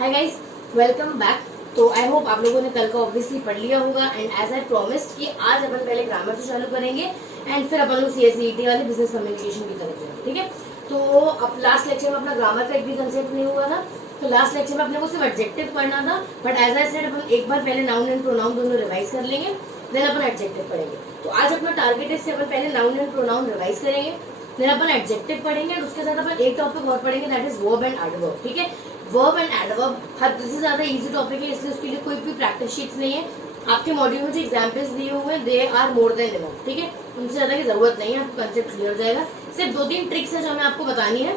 Hi guys, welcome back. तो I hope आप लोगों ने कल का ऑब्वियसली पढ़ लिया होगा एंड एज आई प्रॉमिस्ड कि आज अपन पहले ग्रामर से चालू करेंगे एंड फिर अपन लोग CSET वाले बिजनेस कम्युनिकेशन की तरफ जाएंगे। ठीक है, तो अब लास्ट लेक्चर में अपना ग्रामर का एक भी कंसेप्ट नहीं हुआ था, तो लास्ट लेक्चर में अपने को सिर्फ एडजेक्टिव पढ़ना था। बट एज आई सेड अपन एक बार पहले नाउन एंड प्रोनाउन दोनों रिवाइज कर लेंगे, देन अपन एडजेक्टिव पढ़ेंगे। तो आज अपना टारगेट है अपन पहले नाउन एंड प्रोनाउन रिवाइज करेंगे, देन अपन एडजेक्टिव पढ़ेंगे और उसके साथ अपन एक टॉपिक और पढ़ेंगे, that is verb and adverb. ठीक है, वर्ब एंड एडवर्ब हद से ज्यादा इजी टॉपिक है, इसलिए उसके लिए कोई भी प्रैक्टिस शीट्स नहीं है। आपके मॉड्यूल में जो एग्जाम्पल्स दिए हुए हैं they are more than enough. ठीक है, उनसे ज्यादा की जरूरत नहीं है, आपको कंसेप्ट क्लियर हो जाएगा। सिर्फ 2-3 ट्रिक्स है जो हमें आपको बतानी है,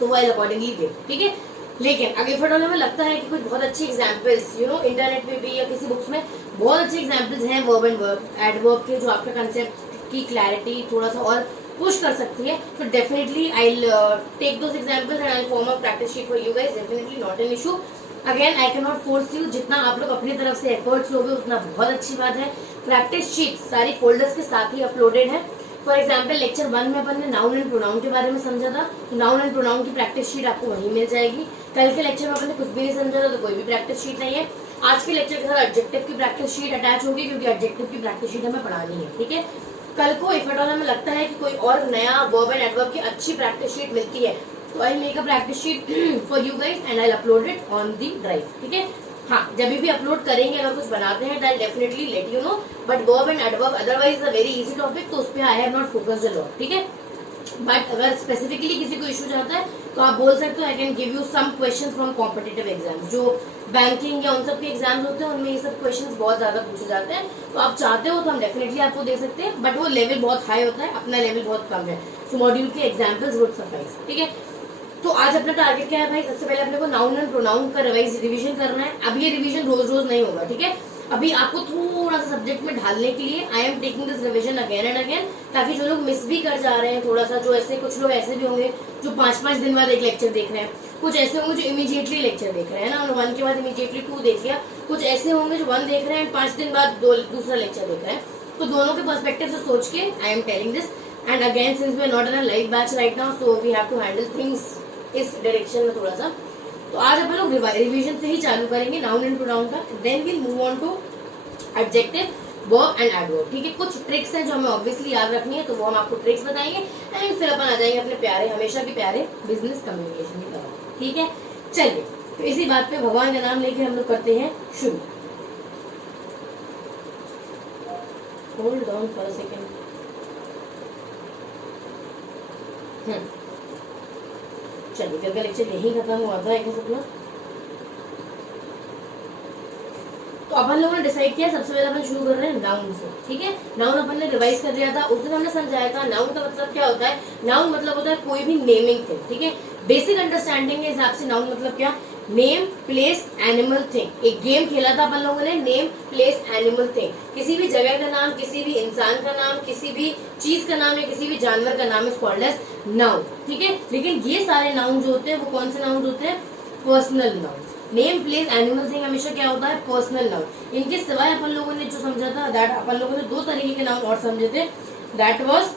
तो वो अकॉर्डिंगली दे। ठीक है, लेकिन अगर फिर हमें लगता है कि कुछ बहुत अच्छी एग्जाम्पल्स इंटरनेट पे भी या किसी बुक्स में बहुत अच्छे एग्जाम्पल्स हैं वर्ब एंड एडवर्ब के, जो आपका कंसेप्ट की क्लैरिटी थोड़ा सा और पुश कर सकती है, तो definitely I take those examples and I form a practice sheet for you guys. Definitely not an issue. Again I can not force you, जितना आप लोग अपनी तरफ से एफर्ट्स लोगे उतना बहुत अच्छी बात है। प्रैक्टिस शीट सारी फोल्डर्स के साथ ही अपलोडेड है। फॉर एग्जाम्पल लेक्चर 1 में अपन ने नाउन एंड प्रोनाउन के बारे में समझा था, तो नाउन एंड प्रोनाउन की प्रैक्टिस शीट आपको वहीं मिल जाएगी। कल के लेक्चर में अपन ने कुछ भी नहीं समझा था, तो कोई भी प्रैक्टिस शीट नहीं है। आज के लेक्चर के साथ एडजेक्टिव की प्रैक्टिस शीट अटैच होगी, क्योंकि एडजेक्टिव की प्रैक्टिस शीट हमें पढ़ानी है। ठीक है, कल को इफ एट ऑल हमें लगता है कि कोई और नया वर्ब एंड एडवर्ब की अच्छी प्रैक्टिस शीट मिलती है, तो I make a practice sheet for you guys and I upload it on the drive. ठीक है, हाँ, जब भी अपलोड करेंगे अगर कुछ बनाते हैं तो definitely let you know, but verb and adverb otherwise a very easy topic, तो उस पर I have not focused a lot. ठीक है, बट अगर स्पेसिफिकली किसी को इशू जाता है तो आप बोल सकते हो I can give you some question from competitive exams, जो बैंकिंग या उन सब के एग्जाम्स होते हैं उनमें ये सब क्वेश्चंस बहुत ज्यादा पूछे जाते हैं। तो आप चाहते हो तो हम डेफिनेटली आपको दे सकते हैं, बट वो लेवल बहुत हाई होता है, अपना लेवल बहुत कम है, सो मॉड्यूल के एग्जाम्पल्स वुड सफाइस। ठीक है, तो आज अपना टारगेट क्या है भाई? सबसे पहले अपने को नाउन एंड प्रोनाउन का रिवीजन करना है। अब ये रिवीजन रोज रोज नहीं होगा। ठीक है, अभी आपको थोड़ा सा सब्जेक्ट में ढालने के लिए I am taking this revision again and again, ताकि जो लोग मिस भी कर जा रहे हैं थोड़ा सा, जो ऐसे कुछ लोग ऐसे भी होंगे जो 5-5 दिन बाद एक लेक्चर देख रहे हैं, कुछ ऐसे होंगे जो इमीडिएटली लेक्चर देख रहे हैं ना, 1 के बाद इमीडिएटली 2 देख लिया, कुछ ऐसे होंगे जो 1 देख रहे हैं 5 दिन बाद दूसरा लेक्चर देख रहे हैं। तो दोनों के पर्सपेक्टिव से सोच के I am telling this. And again since we are not in a live batch right now, so we have to handle things इस डायरेक्शन में थोड़ा सा। तो आज अपन लोग रिवीजन से ही चालू करेंगे नाउन एंड प्रोनाउन का, then will move on to adjective, verb and adverb. ठीक है, कुछ ट्रिक्स हैं जो हमें ऑब्वियसली याद रखनी है, तो वो हम आपको ट्रिक्स बताएंगे एंड फिर अपन आ जाएंगे अपने प्यारे, हमेशा के प्यारे बिजनेस कम्युनिकेशन की तरफ। ठीक है, चलिए, तो इसी बात पे भगवान का नाम लेके हम लोग करते हैं शुरू। Hold on for a second. चलिए, कल का लेक्चर यही खत्म हुआ था एक सपना। तो अपन लोगों ने डिसाइड किया सबसे पहले अपन शुरू कर रहे हैं नाउन से। ठीक है, नाउन अपन ने रिवाइज कर लिया था, उस दिन हमने समझाया था नाउन का मतलब क्या होता है। नाउन मतलब होता है कोई भी नेमिंग थिंग। ठीक है, बेसिक अंडरस्टैंडिंग के हिसाब से नाउन मतलब क्या? Name, place, animal, thing. एक गेम खेला था अपन लोगों ने, नेम, प्लेस, एनिमल, थिंग। किसी भी जगह का नाम, किसी भी इंसान का नाम, किसी भी चीज का नाम या किसी भी जानवर का नाम इज कॉल्ड एज नाउन। ठीक है, लेकिन ये सारे नाउन जो होते हैं वो कौन से नाउन होते हैं? Personal noun. Name, place, animal, thing हमेशा क्या होता है? Personal noun. इनके सिवाय अपन लोगों ने जो समझा था, दैट अपन लोगों ने 2 तरीके के नाउन और समझे थे, that was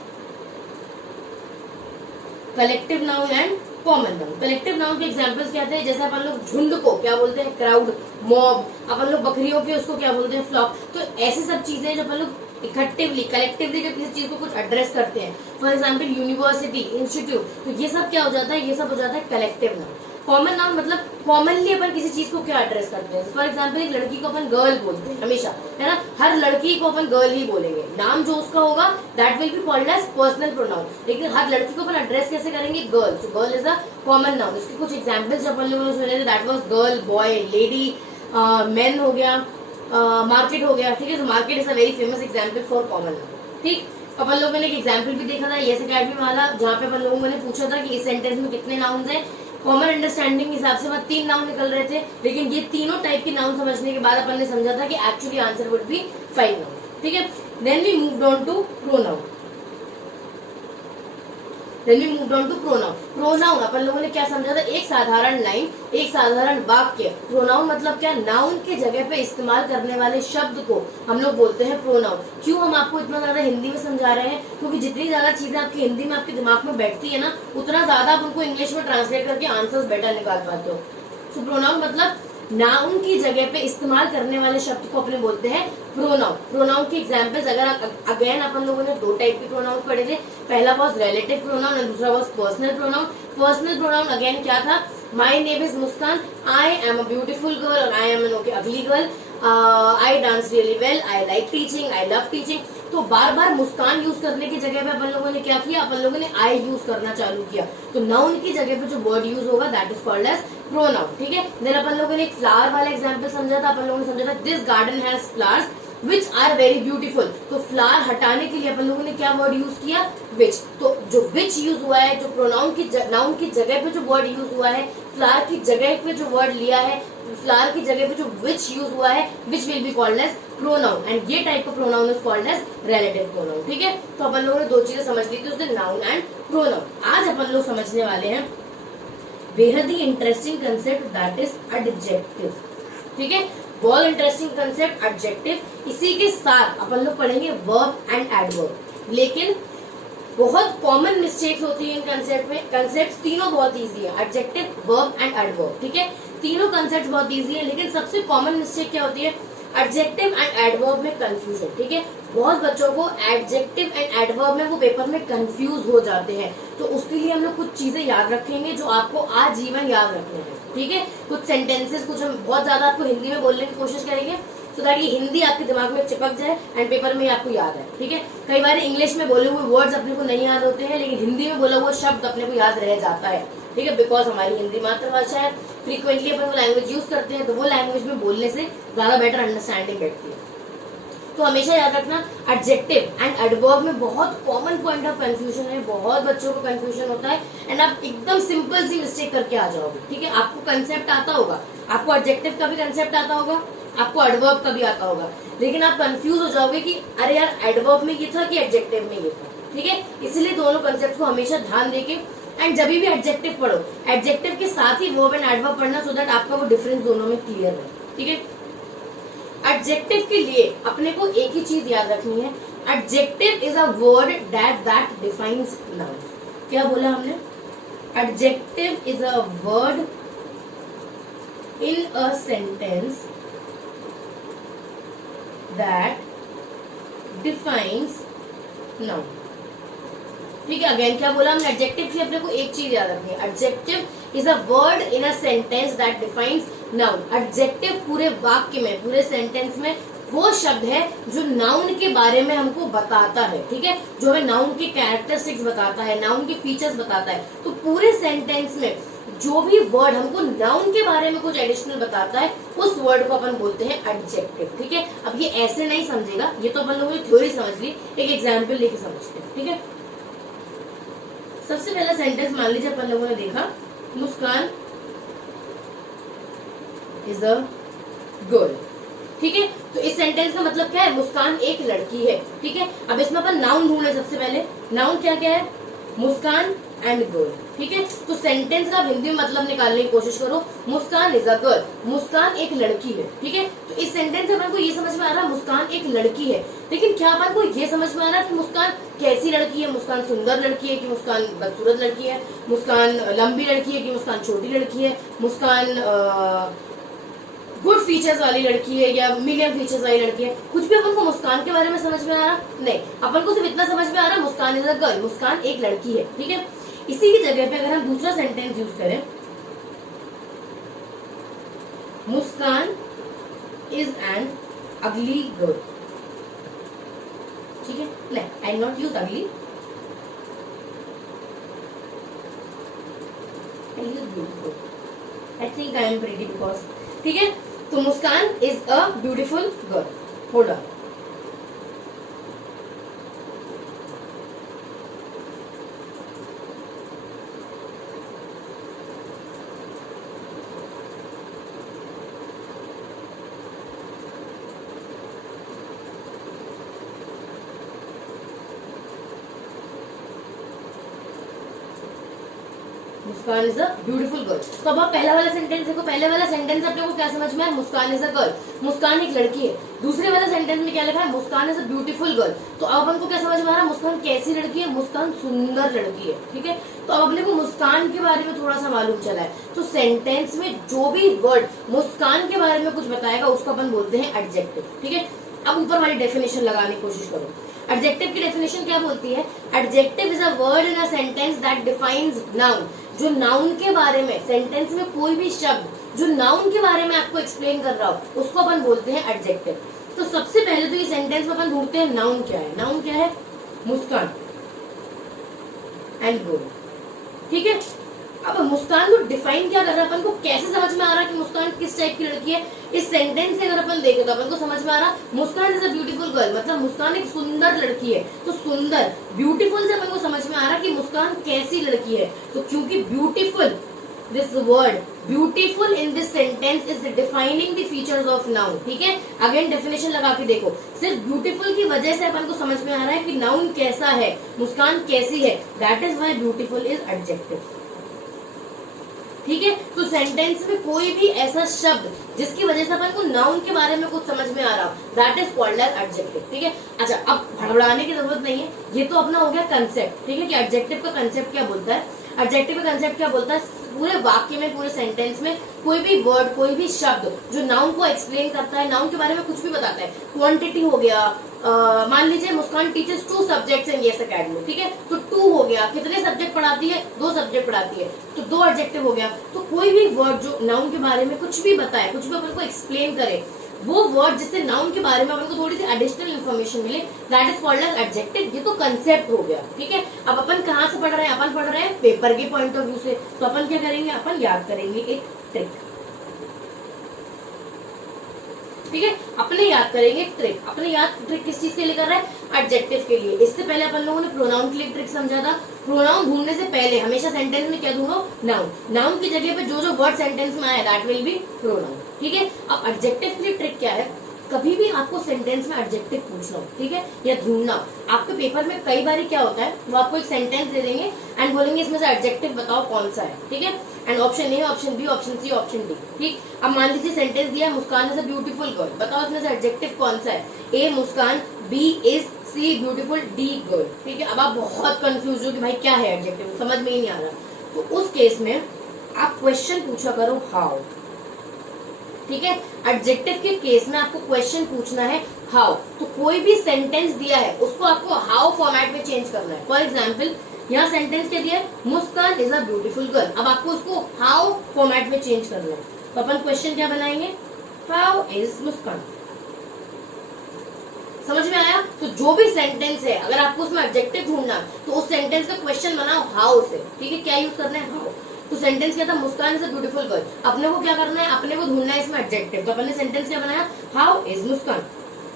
collective noun and common noun. Collective noun के एग्जांपल्स क्या थे? जैसे अपन लोग झुंड को क्या बोलते हैं? Crowd, mob. अपन लोग बकरियों के उसको क्या बोलते हैं? फ्लॉक। तो ऐसी सब चीजें जो अपन लोग इकट्टिवली, कलेक्टिवली जब किसी चीज को कुछ एड्रेस करते हैं, फॉर एग्जाम्पल यूनिवर्सिटी, इंस्टीट्यूट, तो ये सब क्या हो जाता है? ये सब हो जाता है कलेक्टिव नाउन। कॉमन नाउन मतलब कॉमनली अपन किसी चीज को क्या एड्रेस करते हैं। फॉर एग्जाम्पल एक लड़की को अपन गर्ल बोलते हैं हमेशा, है ना, हर लड़की को अपन गर्ल ही बोलेंगे, नाम जो उसका होगा that will be called as personal pronoun. लेकिन हर लड़की को अपन एड्रेस कैसे करेंगे? Girl. So girl is a common noun. इसके कुछ एग्जाम्पल्स जो अपन लोगों ने सुने थे, that was girl, boy, lady, man हो गया, मार्केट हो गया। ठीक है, तो market is a very famous example for common noun. ठीक, अपन लोगों ने एक एग्जाम्पल भी देखा था यस अकेडमी वाला, जहाँ पे अपन लोगों ने पूछा था कि इस सेंटेंस में कितने नाउन्स हैं। कॉमन अंडरस्टैंडिंग के हिसाब से वहाँ 3 नाउन निकल रहे थे, लेकिन ये तीनों टाइप के नाउन समझने के बाद अपन ने समझा था कि actually answer would be 5 noun. ठीक है, then we moved on to pronoun. Pronoun अपन लोगों ने क्या समझा था? एक साधारण लाइन, एक साधारण वाक्य। प्रोनाउन मतलब क्या? नाउन के जगह पे इस्तेमाल करने वाले शब्द को हम लोग बोलते हैं प्रोनाउन। क्यों हम आपको इतना ज्यादा हिंदी में समझा रहे हैं? क्योंकि जितनी ज्यादा चीजें आपकी हिंदी में आपके दिमाग में बैठती है ना, उतना ज्यादा आप उनको इंग्लिश में ट्रांसलेट करके आंसर्स बेटर निकाल पाते हो। सो प्रोनाउन मतलब नाउन की जगह पे इस्तेमाल करने वाले शब्द को अपने बोलते हैं प्रोनाउन। प्रोनाउन की एग्जांपल्स अगर अगेन अपन लोगों ने 2 टाइप के प्रोनाउन पढ़े थे, पहला वाज रिलेटिव प्रोनाउन और दूसरा was personal pronoun. Personal pronoun again क्या था, my name is Muskan, I am a beautiful girl और आई एम एन ओके अगली girl, I dance really well, I like teaching, I love teaching. तो बार बार मुस्कान use करने की जगह पे अपन लोगों ने क्या किया, अपन लोगों ने आई यूज करना चालू किया। तो नाउन की जगह पे जो वर्ड यूज होगा that is called as pronoun, ठीक है। देन अपन लोगों ने एक फ्लावर वाला एग्जांपल समझा था, अपन लोगों ने समझा था this garden has flowers which are very beautiful. तो फ्लावर हटाने के लिए अपन लोगों ने क्या वर्ड यूज किया, विच। तो जो विच यूज हुआ है, जो प्रोनाउन की नाउन की जगह पे जो वर्ड यूज हुआ है, फ्लावर की जगह पे जो वर्ड लिया है, फ्लावर की जगह पे जो विच यूज हुआ है, which will be called as pronoun and ये टाइप का pronoun is called as relative pronoun, ठीक है। तो अपन लोगों ने 2 चीजें समझ ली थी उसने, नाउन एंड प्रोनाउन। आज अपन लोग समझने वाले हैं बेहद ही interesting concept that is adjective, ठीक है। बहुत इंटरेस्टिंग कंसेप्ट एडजेक्टिव। इसी के साथ अपन लोग पढ़ेंगे वर्ब एंड एडवर्ब। लेकिन बहुत कॉमन मिस्टेक्स होती है इन कंसेप्ट में। कंसेप्ट तीनों बहुत इजी है, एडजेक्टिव, वर्ब एंड एडवर्ब, ठीक है। तीनों कंसेप्ट बहुत इजी है, लेकिन सबसे कॉमन मिस्टेक क्या होती है, एडजेक्टिव एंड एडवर्ब में कंफ्यूजन, ठीक है। बहुत बच्चों को एडजेक्टिव एंड एडवर्ब में वो पेपर में कंफ्यूज हो जाते हैं। तो उसके लिए हम लोग कुछ चीजें याद रखेंगे जो आपको आजीवन याद रखने हैं, ठीक है। कुछ सेंटेंसेस कुछ हम बहुत ज्यादा आपको हिंदी में बोलने की कोशिश करेंगे सो दैट ये हिंदी आपके दिमाग में चिपक जाए एंड पेपर में आपको याद है, ठीक है। कई बार इंग्लिश में बोले हुए वर्ड्स अपने को नहीं याद होते हैं, लेकिन हिंदी में बोला हुआ शब्द अपने को याद रह जाता है, ठीक है, बिकॉज हमारी हिंदी मातृभाषा है। फ्रीक्वेंटली अपन वो लैंग्वेज यूज करते हैं, तो वो लैंग्वेज में बोलने से ज्यादा बेटर अंडरस्टैंडिंग बैठती है। तो हमेशा याद रखना एडजेक्टिव एंड एडवर्ब में बहुत कॉमन पॉइंट ऑफ कंफ्यूजन है, बहुत बच्चों को कंफ्यूजन होता है एंड आप एकदम सिंपल सी मिस्टेक करके आ जाओगे, ठीक है। आपको कंसेप्ट आता होगा, आपको एडजेक्टिव का भी कंसेप्ट आता होगा, आपको एडवर्ब का भी आता होगा, लेकिन आप कंफ्यूज हो जाओगे कि अरे यार एडवर्ब में ये था कि एडजेक्टिव में ये था, ठीक है। इसलिए दोनों कंसेप्ट को हमेशा ध्यान देके एंड जब भी एडजेक्टिव पढ़ो, एडजेक्टिव के साथ ही वर्ब एंड एडवर्ब पढ़ना सो दैट आपका वो डिफरेंस दोनों में क्लियर है, ठीक है। एडजेक्टिव के लिए अपने को एक ही चीज याद रखनी है, adjective is a word that defines noun. क्या बोला हमने, adjective is a word in a sentence that defines noun, ठीक है। अगेन क्या बोला हमने, एडजेक्टिव की अपने को एक चीज याद रखनी है, adjective is a word in a sentence that defines noun. Adjective पूरे वाक्य में, पूरे सेंटेंस में वो शब्द है जो नाउन के बारे में हमको बताता है, ठीक है, जो हमें नाउन के कैरेक्टरिस्टिक्स बताता है, नाउन के फीचर्स बताता है। तो पूरे सेंटेंस में जो भी वर्ड हमको नाउन के बारे में कुछ एडिशनल बताता है, उस वर्ड को अपन बोलते हैं एडजेक्टिव, ठीक है। अब ये ऐसे नहीं समझेगा, ये तो अपन लोगों ने थ्योरी समझ ली, एक एग्जाम्पल लेके समझते हैं, ठीक है। सबसे पहला सेंटेंस मान लीजिए अपन लोगों ने देखा, मुस्कान इज अ गर्ल, ठीक है। तो इस सेंटेंस का मतलब क्या है, मुस्कान एक लड़की है, ठीक है। अब इसमें अपन नाउन ढूंढे, सबसे पहले नाउन क्या क्या है, मुस्कान एंड गर्ल, ठीक है। तो सेंटेंस का हिंदी में मतलब निकालने की कोशिश करो, मुस्कान इज अ गर्ल, मुस्कान एक लड़की है, ठीक है। तो इस सेंटेंस से अपन को ये समझ में आ रहा है मुस्कान एक लड़की है, लेकिन क्या अपन को ये समझ में आ रहा है कि मुस्कान कैसी लड़की है, मुस्कान सुंदर लड़की है कि मुस्कान बदसूरत लड़की है, मुस्कान लंबी लड़की है कि मुस्कान छोटी लड़की है, मुस्कान गुड फीचर्स वाली लड़की है या मीडियम फीचर्स वाली लड़की है। कुछ भी अपन को मुस्कान के बारे में समझ में आ रहा नहीं, अपन को सिर्फ इतना समझ में आ रहा है मुस्कान इज अ गर्ल, मुस्कान एक लड़की है, ठीक है। इसी की जगह पे अगर हम दूसरा सेंटेंस यूज करें, Muskan is an ugly girl, ठीक है। नहीं, I not use ugly, I use beautiful, I think I am pretty because, ठीक है। तो Muskan is a beautiful girl, hold on. Muskan is a beautiful girl. तो अब आप पहला वाला सेंटेंस देखो, पहले वाला सेंटेंस अपने को क्या समझ में है, मुस्कान इज अ गर्ल, मुस्कान एक लड़की है। दूसरे वाला सेंटेंस में क्या लिखा है, Muskan is a beautiful girl. तो अब अपन को क्या समझ में आ रहा है, मुस्कान कैसी लड़की है, मुस्कान सुंदर लड़की है। ठीक है, तो अब अपने को मुस्कान के बारे में थोड़ा सा मालूम चला है। तो सेंटेंस में जो भी वर्ड मुस्कान के बारे में कुछ बताएगा उसको अपन बोलते हैं एडजेक्टिव। ठीक है, अब ऊपर वाली डेफिनेशन लगाने की कोशिश करो। एडजेक्टिव की डेफिनेशन क्या बोलती है, adjective is a word in a sentence that defines noun. जो नाउन के बारे में, सेंटेंस में कोई भी शब्द जो नाउन के बारे में आपको एक्सप्लेन कर रहा हो उसको अपन बोलते हैं एडजेक्टिव। तो सबसे पहले तो ये सेंटेंस में अपन ढूंढते हैं नाउन क्या है। नाउन क्या है, मुस्कान एंड गर्ल। ठीक है, अब मुस्कान को डिफाइन क्या कर रहा है, अपन को कैसे समझ में आ रहा है कि मुस्कान किस टाइप की लड़की है। इस सेंटेंस से अगर अपन देखें तो अपन को समझ में आ रहा मुस्कान इज अ ब्यूटीफुल गर्ल, मतलब मुस्कान एक सुंदर लड़की है। तो सुंदर, ब्यूटीफुल से अपन को समझ में आ रहा कि मुस्कान कैसी लड़की है। तो क्योंकि beautiful, this word beautiful in this sentence is defining the features of noun. ठीक है, अगेन डेफिनेशन लगा के देखो, सिर्फ ब्यूटीफुल की वजह से अपन को समझ में आ रहा है कि नाउन कैसा है, मुस्कान कैसी है, that is why beautiful is adjective. ठीक है, तो सेंटेंस में कोई भी ऐसा शब्द जिसकी वजह से अपन को नाउन के बारे में कुछ समझ में आ रहा हो, that is called as adjective. ठीक है, अच्छा अब हड़बड़ाने की जरूरत नहीं है, ये तो अपना हो गया कंसेप्ट। ठीक है, कि एडजेक्टिव का कंसेप्ट क्या बोलता है, एडजेक्टिव का कंसेप्ट क्या बोलता है, पूरे वाक्य में, पूरे सेंटेंस में कोई भी वर्ड, कोई भी शब्द जो नाउन को एक्सप्लेन करता है, नाउन के बारे में कुछ भी बताता है। क्वांटिटी हो गया, मान लीजिए Muskan teachers 2 subjects in Yes Academy. ठीक है, तो 2 हो गया, कितने सब्जेक्ट पढ़ाती है, 2 सब्जेक्ट पढ़ाती है, तो 2 एडजेक्टिव हो गया। तो कोई भी वर्ड जो नाउन के बारे में कुछ भी बताए, कुछ भी अपन को एक्सप्लेन करे, वो वर्ड जिससे नाउन के बारे में अपन को थोड़ी सी एडिशनल इन्फॉर्मेशन मिले, that is called as adjective. ये तो कंसेप्ट हो गया। ठीक है, अब अपन कहाँ से पढ़ रहे हैं, अपन पढ़ रहे हैं पेपर के पॉइंट ऑफ व्यू से। तो अपन क्या करेंगे, अपन याद करेंगे एक ट्रिक। ठीक है, अपने याद करेंगे एक ट्रिक। अपने याद ट्रिक किस चीज के लिए कर रहा है, एडजेक्टिव के लिए। इससे पहले अपन लोगों ने प्रोनाउन के लिए ट्रिक समझा था। प्रोनाउन ढूंढने से पहले हमेशा सेंटेंस में क्या ढूंढो, नाउन। नाउन की जगह पे जो जो वर्ड सेंटेंस में आया दैट विल बी प्रोनाउन। ठीक है, अब एडजेक्टिव के लिए ट्रिक क्या है, कभी भी आपको सेंटेंस में एडजेक्टिव पूछना हो, ठीक है, या ढूंढना हो, आपके पेपर में कई बार क्या होता है, वो आपको एक सेंटेंस दे देंगे एंड बोलेंगे इसमें से एडजेक्टिव बताओ कौन सा है। ठीक है, and option A, option B, option C, option D. ठीक, अब मान लीजिए सेंटेंस दिया Muskan is a beautiful girl, बताओ इसमें से एडजेक्टिव कौन सा है, A Muskan, B is, C beautiful, D girl. ठीक है, अब आप बहुत कंफ्यूज हो कि भाई क्या है एडजेक्टिव, समझ में ही नहीं आ रहा। तो उस केस में आप क्वेश्चन पूछा करो हाउ। ठीक है, एडजेक्टिव के केस में आपको क्वेश्चन पूछना है हाउ। तो कोई भी सेंटेंस दिया है उसको आपको हाउ फॉर्मेट में चेंज करना है। फॉर एग्जाम्पल यहाँ सेंटेंस क्या दिया है, Muskan is a beautiful girl. अब आपको उसको हाउ फॉर्मेट में चेंज करना है। तो अपन क्वेश्चन क्या बनाएंगे, हाउ इज मुस्कान। समझ में आया। तो जो भी सेंटेंस है अगर आपको उसमें एडजेक्टिव ढूंढना तो उस सेंटेंस का क्वेश्चन बनाओ हाउ से। ठीक है, क्या यूज करना है, हाउ। तो सेंटेंस क्या था, मुस्कान इज अ ब्यूटीफुल गर्ल, अपने को क्या करना है, अपने को ढूंढना है इसमें एडजेक्टिव। तो अपने सेंटेंस क्या बनाया, हाउ इज मुस्कान।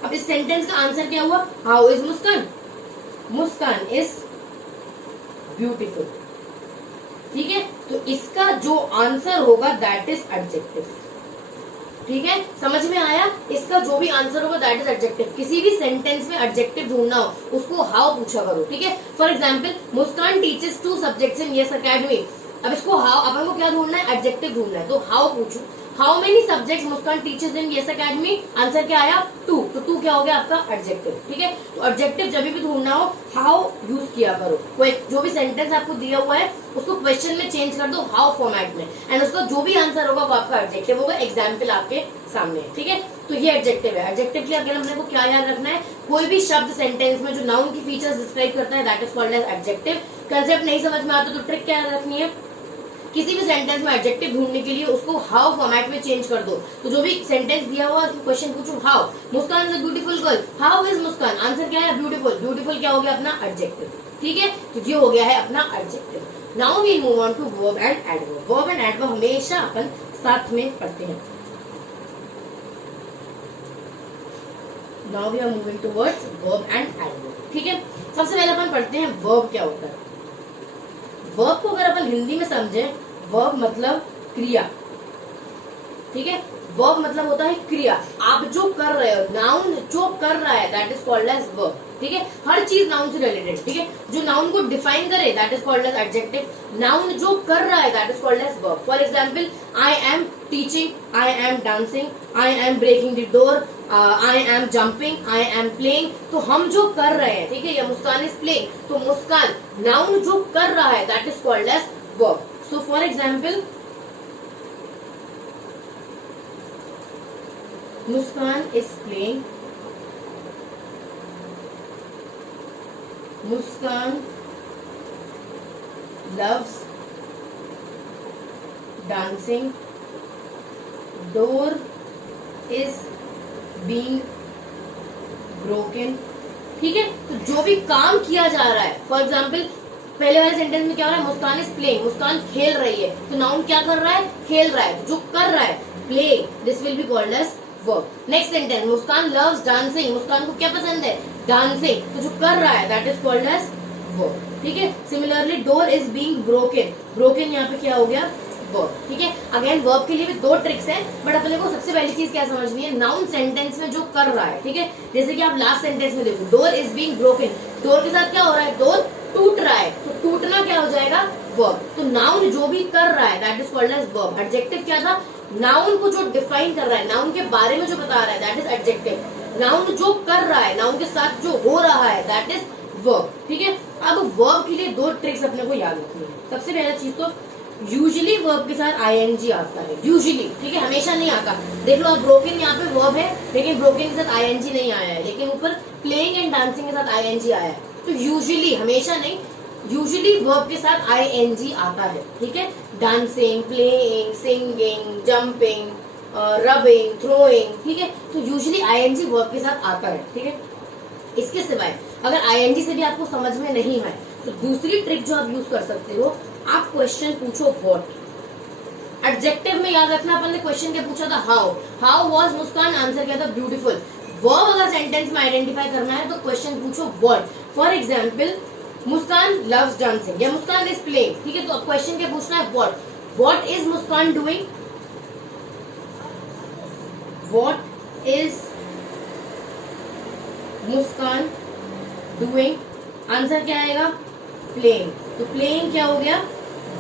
अब इस सेंटेंस का आंसर क्या हुआ, how is Muskan, Muskan is beautiful. ठीक है, तो इसका जो आंसर होगा दैट इज एडजेक्टिव। ठीक है, समझ में आया। इसका जो भी आंसर होगा दैट इज एडजेक्टिव। किसी भी सेंटेंस में एडजेक्टिव ढूंढना हो उसको हाउ पूछा करो। ठीक है, for example Muskan teachers 2 subjects in Yes academy. अब इसको हाउ, अपन को क्या ढूंढना है, एडजेक्टिव ढूंढना है। तो हाउ पूछू, how many subjects Muskan teachers in Yes academy, answer क्या आया 2। तो 2 क्या हो गया आपका एडजेक्टिव। ठीक है, तो एडजेक्टिव जब भी ढूंढना हो हाउ यूज किया करो। कोई जो भी सेंटेंस आपको दिया हुआ है उसको क्वेश्चन में चेंज कर दो हाउ फॉर्मेट में, एंड उसका जो भी आंसर होगा वो आपका एडजेक्टिव होगा। एग्जाम्पल आपके सामने है। ठीक है, तो ये एडजेक्टिव है। एडजेक्टिव के लिए अगर हमने को क्या याद रखना है, कोई भी शब्द सेंटेंस में जो नाउन की फीचर्स डिस्क्राइब करता है that is called as adjective. Concept नहीं समझ में आता तो ट्रिक क्या याद रखनी है, किसी भी सेंटेंस में एडजेक्टिव ढूंढने के लिए उसको हाउ फॉर्मेट में चेंज कर दो। तो जो भी सेंटेंस दिया हुआ है क्वेश्चन पूछो how, Muskan is a beautiful girl, how is Muskan, answer क्या है ब्यूटीफुल। ब्यूटीफुल क्या हो गया अपना एडजेक्टिव। ठीक है, तो ये हो गया है अपना adjective. Now we move on to verb and adverb. Verb and adverb हमेशा अपन साथ में पढ़ते हैं। Now we are moving towards verb and adverb. ठीक है, सबसे पहले अपन पढ़ते हैं वर्ब क्या होता है। वर्ब को अगर अपन हिंदी में समझे, वर्ब मतलब क्रिया। ठीक है, वर्ब मतलब होता है क्रिया, आप जो कर रहे हो, नाउन जो कर रहा है that is called as verb, ठीक है, हर चीज नाउन से रिलेटेड, ठीक है, जो नाउन को डिफाइन करे that is called as adjective, noun जो कर रहा है that is called as verb. For example, I am teaching, I am dancing, I am breaking the door, I am jumping, I am playing, तो हम जो कर रहे हैं, ठीक है, या मुस्कान इज प्लेइंग, तो मुस्कान नाउन जो कर रहा है that is called as verb. So for example, Muskan is playing. Muskan loves dancing. Door is being broken. ठीक है, तो जो भी काम किया जा रहा है, फॉर एग्जाम्पल पहले वाले सेंटेंस में क्या हो रहा है, मुस्कान इज प्लेइंग, मुस्कान खेल रही है, तो नाउन क्या कर रहा है, खेल रहा है, जो कर रहा है play, this will be called as verb. Next sentence, Muskan loves dancing, Muskan को क्या पसंद है, डांसिंग, तो जो कर रहा है that is called as verb, ठीक है। Similarly, door is being broken, broken यहाँ पे क्या हो गया, वर्ब, ठीक है। अगेन वर्ब के लिए भी दो ट्रिक्स हैं, बट अपने को सबसे पहली चीज क्या समझनी है, नाउन सेंटेंस में जो कर रहा है, ठीक है, जैसे कि आप लास्ट सेंटेंस में देखो, door is being broken, door के साथ क्या हो रहा है, डोर टूट रहा है, तो टूटना क्या हो जाएगा, वर्ब, तो नाउन जो भी कर रहा है that is called as verb. Adjective क्या था, नाउन को जो डिफाइन कर रहा है, नाउन के बारे में जो बता रहा है दैट इज एडजेक्टिव, नाउन जो कर रहा है, नाउन के साथ जो हो रहा है दैट इज वर्ब, ठीक है। अब वर्ब के लिए दो ट्रिक्स अपने को याद रखनी है। सबसे पहला चीज तो यूजुअली वर्ब के साथ आईएनजी आता है, यूजुअली, ठीक है, हमेशा नहीं आता। देख लो, अब ब्रोकन यहाँ पे वर्ब है, लेकिन ब्रोकन के साथ आईएनजी नहीं आया है, लेकिन ऊपर प्लेइंग एंड डांसिंग के साथ आईएनजी आया है, तो यूजुअली, हमेशा नहीं, यूजुअली वर्ब के साथ आईएनजी आता है, ठीक है, dancing, playing, singing, jumping, rubbing, throwing, ठीक है, तो यूजुअली आईएनजी वर्ब के साथ आता है, ठीक है। इसके सिवाय अगर आईएनजी से भी आपको समझ में नहीं है, तो दूसरी ट्रिक जो आप यूज कर सकते हो, आप क्वेश्चन पूछो व्हाट। एडजेक्टिव में याद रखना, अपन ने क्वेश्चन क्या पूछा था, how, how was Muskan, answer क्या था, ब्यूटीफुल। वर्ब अगर सेंटेंस में आइडेंटिफाई करना है तो क्वेश्चन पूछो what. For example, Muskan loves dancing या मुस्कान इज प्लेइंग, ठीक है, तो अब क्वेश्चन क्या पूछना है, what, what is Muskan doing, what is Muskan doing, answer क्या आएगा, प्लेइंग, तो प्लेइंग क्या हो गया,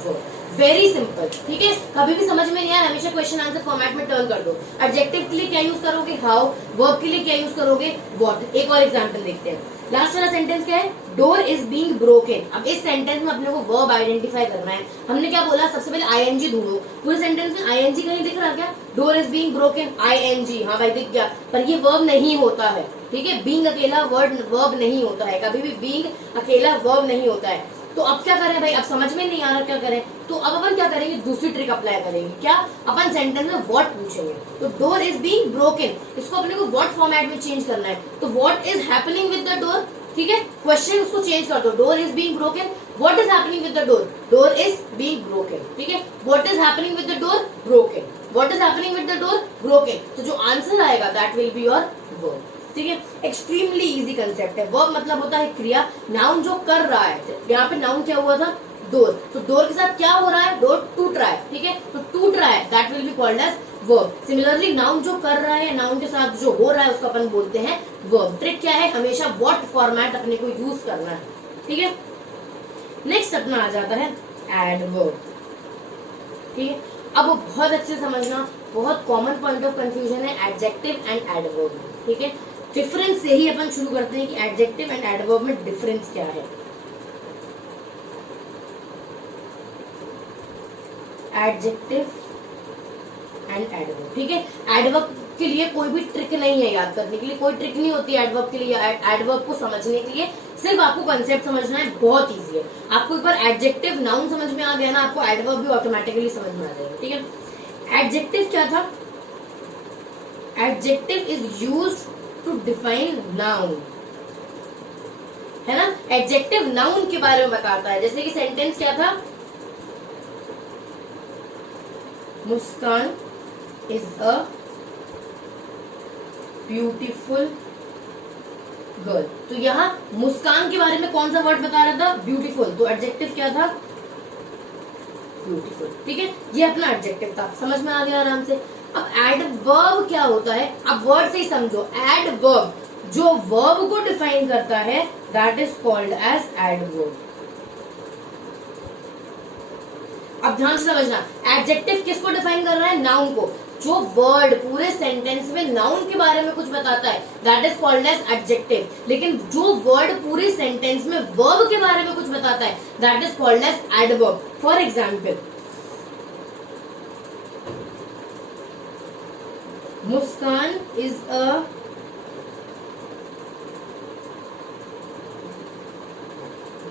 वर्ब। वेरी सिंपल, ठीक है, कभी भी समझ में नहीं आया, हमेशा क्वेश्चन आंसर फॉर्मेट में टर्न कर दो। एडजेक्टिव के लिए क्या यूज करोगे, हाउ, वर्ब के लिए क्या यूज करोगे, व्हाट। एक और एग्जांपल देखते हैं, लास्ट वाला सेंटेंस क्या है, डोर इज बीइंग ब्रोकन। अब इस सेंटेंस में अपने को वर्ब आइडेंटिफाई करना है। हमने क्या बोला, सबसे पहले आईएनजी ढूंढो, पूरे सेंटेंस में आईएनजी कहीं दिख रहा क्या, door is being broken, ING, हाँ भाई दिख गया, पर ये वर्ब नहीं होता है, ठीक है, बीइंग अकेला वर्ब नहीं होता है, कभी भी बीइंग अकेला वर्ब नहीं होता है। तो अब क्या करें भाई, अब समझ में नहीं आ रहा क्या करें, तो अब अपन क्या करेंगे, दूसरी ट्रिक अप्लाई करेंगे, क्या, अपन सेंटेंस में व्हाट पूछेंगे, तो डोर इज बीइंग ब्रोकन, इसको अपने को व्हाट फॉर्मेट में चेंज करना है, तो what is happening with the door, ठीक है, क्वेश्चन उसको चेंज कर दो, door is being broken, what is happening with the door, door is being broken, ठीक है, what is happening with the door, broken, what is happening with the door, broken, तो जो answer आएगा that will be your verb, ठीक है। Extremely easy concept है। Verb मतलब होता है क्रिया, नाउन जो कर रहा है, यहाँ पे नाउन क्या हुआ था, डोर, तो डोर के साथ क्या हो रहा है, डोर टूट रहा है, ठीक है, तो टूट रहा है that will be called as verb. Similarly, noun जो कर रहा है, नाउन के साथ जो हो रहा है उसको अपन बोलते हैं वर्ब। ट्रिक क्या है, हमेशा व्हाट फॉर्मेट अपने को यूज करना है, ठीक है। नेक्स्ट अपना आ जाता है एडवर्ब, ठीक है। अब बहुत अच्छे से समझना, बहुत कॉमन पॉइंट ऑफ कंफ्यूजन है एडजेक्टिव एंड एडवर्ब, ठीक है। डिफरेंस से ही अपन शुरू करते हैं कि एडजेक्टिव एंड एडवर्ब में डिफरेंस क्या है। एडजेक्टिव एंड एडवर्ब, ठीक है। एडवर्ब के लिए कोई भी ट्रिक नहीं है, याद करने के लिए कोई ट्रिक नहीं होती है एडवर्ब के लिए। एडवर्ब को समझने के लिए सिर्फ आपको कंसेप्ट समझना है, बहुत इजी है। आपको एक बार एडजेक्टिव नाउन समझ में आ गया ना, आपको एडवर्ब भी ऑटोमेटिकली समझ में आ जाएगा, ठीक है। एडजेक्टिव क्या था, adjective is used to define noun, है ना। एडजेक्टिव नाउन के बारे में बताता है, जैसे कि सेंटेंस क्या था, मुस्कान इज अ ब्यूटीफुल गर्ल, तो यहाँ मुस्कान के बारे में कौन सा वर्ड बता रहा था, ब्यूटीफुल, तो एडजेक्टिव क्या था, ब्यूटीफुल। ठीक है, ये अपना एडजेक्टिव था, समझ में आ गया आराम से। अब एडवर्ब क्या होता है, अब वर्ड से ही समझो। एडवर्ब जो वर्ब को डिफाइन करता है that is called as adverb. अब ध्यान से समझना, एडजेक्टिव किसको डिफाइन कर रहा है, नाउन को। जो वर्ड पूरे सेंटेंस में नाउन के बारे में कुछ बताता है that is called as adjective, लेकिन जो वर्ड पूरे सेंटेंस में वर्ब के बारे में कुछ बताता है that is called as adverb. For example, Muskan is a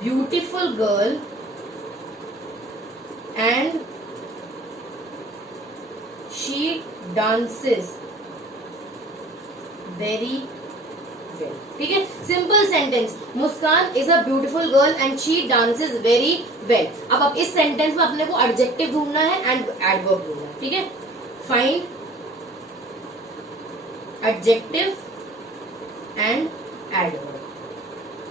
beautiful girl and she dances very well। ठीक है, simple sentence, Muskan is a beautiful girl and she dances very well. अब इस सेंटेंस में अपने को एडजेक्टिव ढूंढना है एंड एडवर्ब ढूंढना है। ठीक है, फाइंड एडजेक्टिव एंड एडवर्ब।